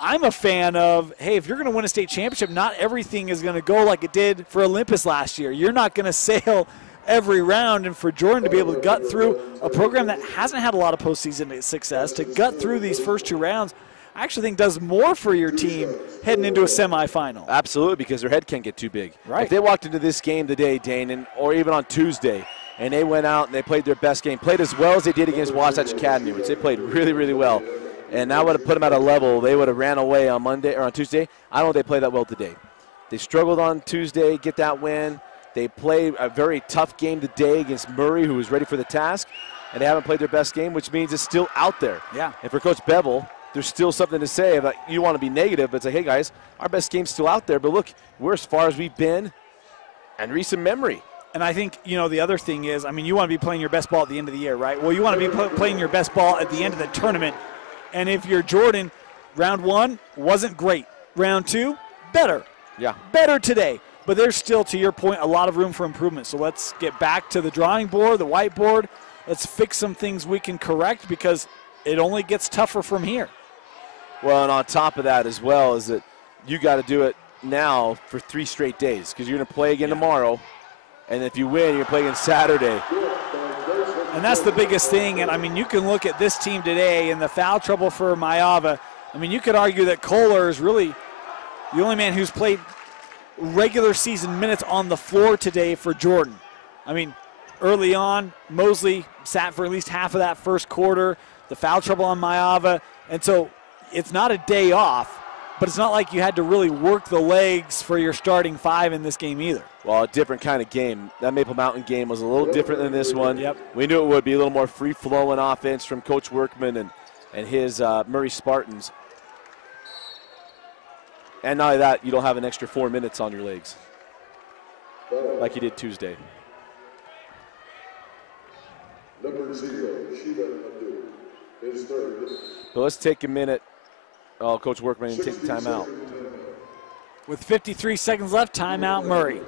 I'm a fan of, hey, if you're going to win a state championship, not everything is going to go like it did for Olympus last year. You're not going to sail every round, and for Jordan to be able to gut through a program that hasn't had a lot of postseason success, to gut through these first 2 rounds, I actually think does more for your team heading into a semifinal. Absolutely, because their head can't get too big. Right. If they walked into this game today, Dane, or even on Tuesday, and they went out and they played their best game, played as well as they did against Wasatch Academy, which they played really, really well, and that would have put them at a level they would have ran away on Monday or on Tuesday. I don't think they played that well today. They struggled on Tuesday, get that win. They played a very tough game today against Murray, who was ready for the task, and they haven't played their best game, which means it's still out there. Yeah. And for Coach Bevel, there's still something to say. About, you want to be negative, but say, hey, guys, our best game's still out there. But look, we're as far as we've been in recent memory. And I think, you know, the other thing is, I mean, you want to be playing your best ball at the end of the year, right? Well, you want to be playing your best ball at the end of the tournament. And if you're Jordan, round 1 wasn't great. Round 2, better. Yeah. Better today. But there's still, to your point, a lot of room for improvement. So let's get back to the drawing board, the whiteboard. Let's fix some things we can correct, because it only gets tougher from here. Well, and on top of that as well is that you got to do it now for 3 straight days, because you're going to play again tomorrow, and if you win, you're playing Saturday. And that's the biggest thing. And, I mean, you can look at this team today and the foul trouble for Mayava. I mean, you could argue that Kohler is really the only man who's played regular season minutes on the floor today for Jordan. I mean, early on, Mosley sat for at least half of that first quarter, the foul trouble on Mayava. And so it's not a day off, but it's not like you had to really work the legs for your starting 5 in this game either. Well, a different kind of game. That Maple Mountain game was a little different than this one. Yep. We knew it would be a little more free-flowing offense from Coach Workman and his Murray Spartans. And not only that, you don't have an extra 4 minutes on your legs like you did Tuesday. Number 0, Shiva Abdul, is third. So let's take a minute. Oh, Coach Workman didn't take the timeout. With 53 seconds left, timeout Murray.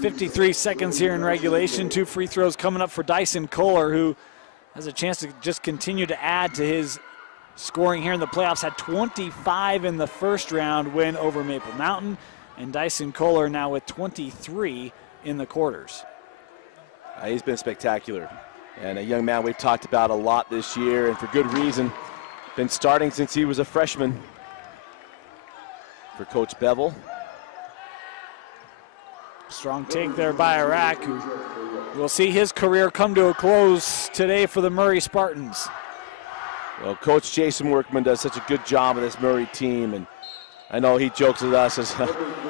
53 seconds here in regulation. 2 free throws coming up for Dyson Kohler, who has a chance to just continue to add to his scoring here in the playoffs. Had 25 in the first round win over Maple Mountain. And Dyson Kohler now with 23 in the quarters. He's been spectacular. And a young man we've talked about a lot this year, and for good reason. Been starting since he was a freshman for Coach Bevel. Strong take there by Iraq, who will see his career come to a close today for the Murray Spartans. Well, Coach Jason Workman does such a good job of this Murray team, and I know he jokes with us as a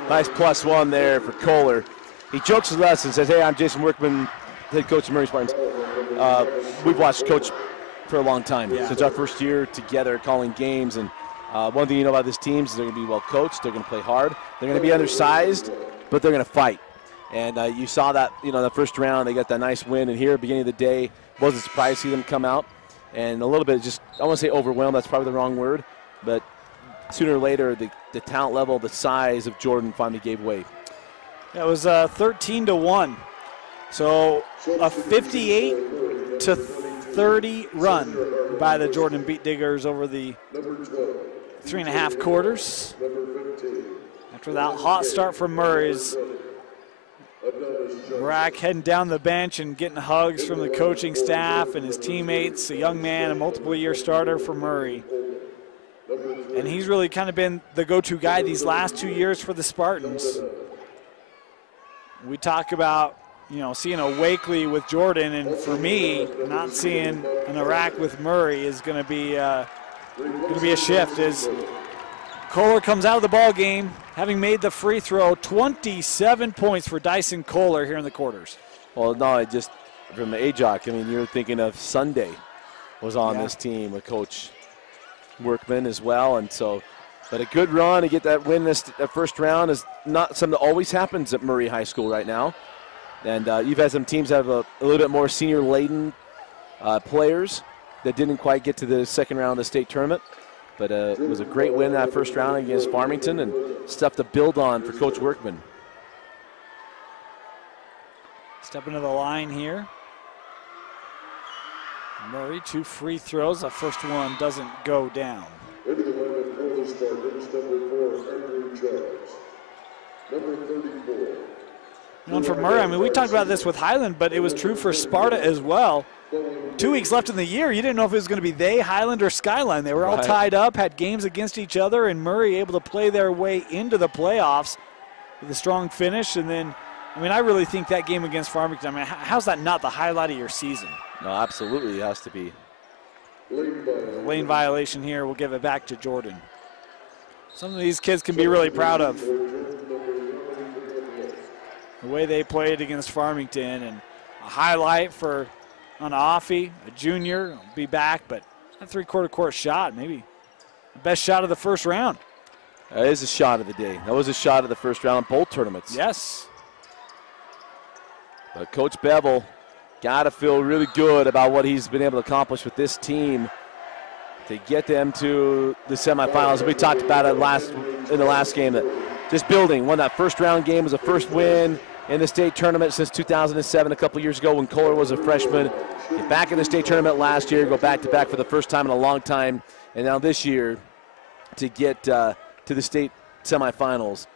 nice +1 there for Kohler. He jokes with us and says, hey, I'm Jason Workman, head coach of Murray Spartans. We've watched Coach for a long time, since our first year together calling games, and one thing you know about this team is they're going to be well coached, they're going to play hard, they're going to be undersized, but they're going to fight. And you saw that, in the first round, they got that nice win, and here at the beginning of the day, wasn't surprised to see them come out. And a little bit just, I want to say overwhelmed, that's probably the wrong word, but sooner or later, the talent level, the size of Jordan finally gave way. That was 13-1. So a 58-30 run by the Jordan Beat Diggers over the 3.5 quarters. After that hot start from Murray's, Rack heading down the bench and getting hugs from the coaching staff and his teammates, a young man, a multiple-year starter for Murray. And he's really kind of been the go-to guy these last 2 years for the Spartans. We talk about, seeing a Wakely with Jordan, and for me, not seeing an Iraq with Murray is going to be a shift. As Kohler comes out of the ball game, having made the free throw, 27 points for Dyson Kohler here in the quarters. Well, no, just from the AJOC, you're thinking of Sunday was on this team with Coach Workman as well, and so, but a good run to get that win that first round is not something that always happens at Murray High School right now. And you've had some teams that have a little bit more senior-laden players that didn't quite get to the second round of the state tournament. But it was a great win that first round against Farmington, and stuff to build on for Coach Workman. Step into the line here. Murray, 2 free throws. The first one doesn't go down. Into the lineup for the Spartans, number 4, Andrew Charles. Number 34. And for Murray, we talked about this with Highland, but it was true for Sparta as well. 2 weeks left in the year. You didn't know if it was going to be they, Highland, or Skyline. They were all tied up, had games against each other, and Murray able to play their way into the playoffs with a strong finish. And then, I really think that game against Farmington, how's that not the highlight of your season? No, absolutely, it has to be. Lane violation here. We'll give it back to Jordan. Some of these kids can be really proud of the way they played against Farmington, and a highlight for Anafi, a junior, will be back, but a 3/4 court shot, maybe the best shot of the first round. That is a shot of the day. That was a shot of the first round in both tournaments. Yes. But Coach Bevel got to feel really good about what he's been able to accomplish with this team to get them to the semifinals. We talked about it in the last game, that just building. Won that first round game, was a first win in the state tournament since 2007, a couple years ago when Kohler was a freshman. Get back in the state tournament last year, go back-to-back for the first time in a long time, and now this year to get to the state semifinals,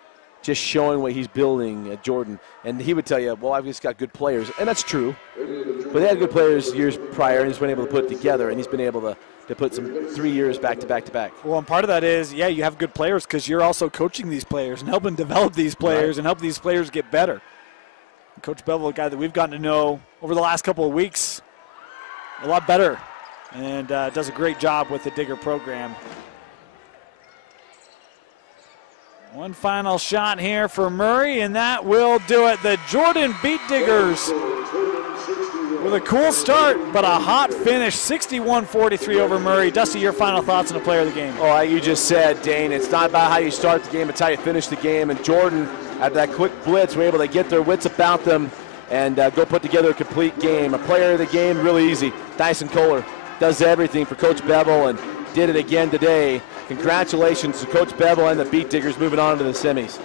just showing what he's building at Jordan. And he would tell you, well, I've just got good players, and that's true. But they had good players years prior, and he's been able to put it together, and he's been able to put some 3 years back-to-back. Well, and part of that is, you have good players because you're also coaching these players and helping develop these players and help these players get better. Coach Bevel, a guy that we've gotten to know over the last couple of weeks a lot better, and does a great job with the Digger program. One final shot here for Murray, and that will do it. The Jordan Beat Diggers with a cool start, but a hot finish, 61-43 over Murray. Dusty, your final thoughts on the player of the game? Oh, like you just said, Dane, it's not about how you start the game, it's how you finish the game. And Jordan, after that quick blitz, were able to get their wits about them and go put together a complete game. A player of the game, really easy. Dyson Kohler does everything for Coach Bevel and did it again today. Congratulations to Coach Bevel and the Beat Diggers moving on to the semis.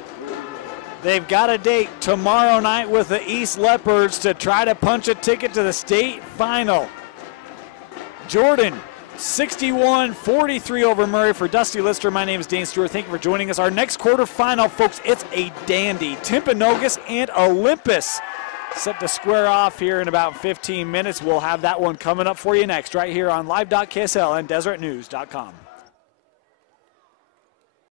They've got a date tomorrow night with the East Leopards to try to punch a ticket to the state final. Jordan, 61-43 over Murray. For Dusty Lister, my name is Dane Stewart. Thank you for joining us. Our next quarterfinal, folks, it's a dandy. Timpanogos and Olympus set to square off here in about 15 minutes. We'll have that one coming up for you next right here on live.ksl and desertnews.com.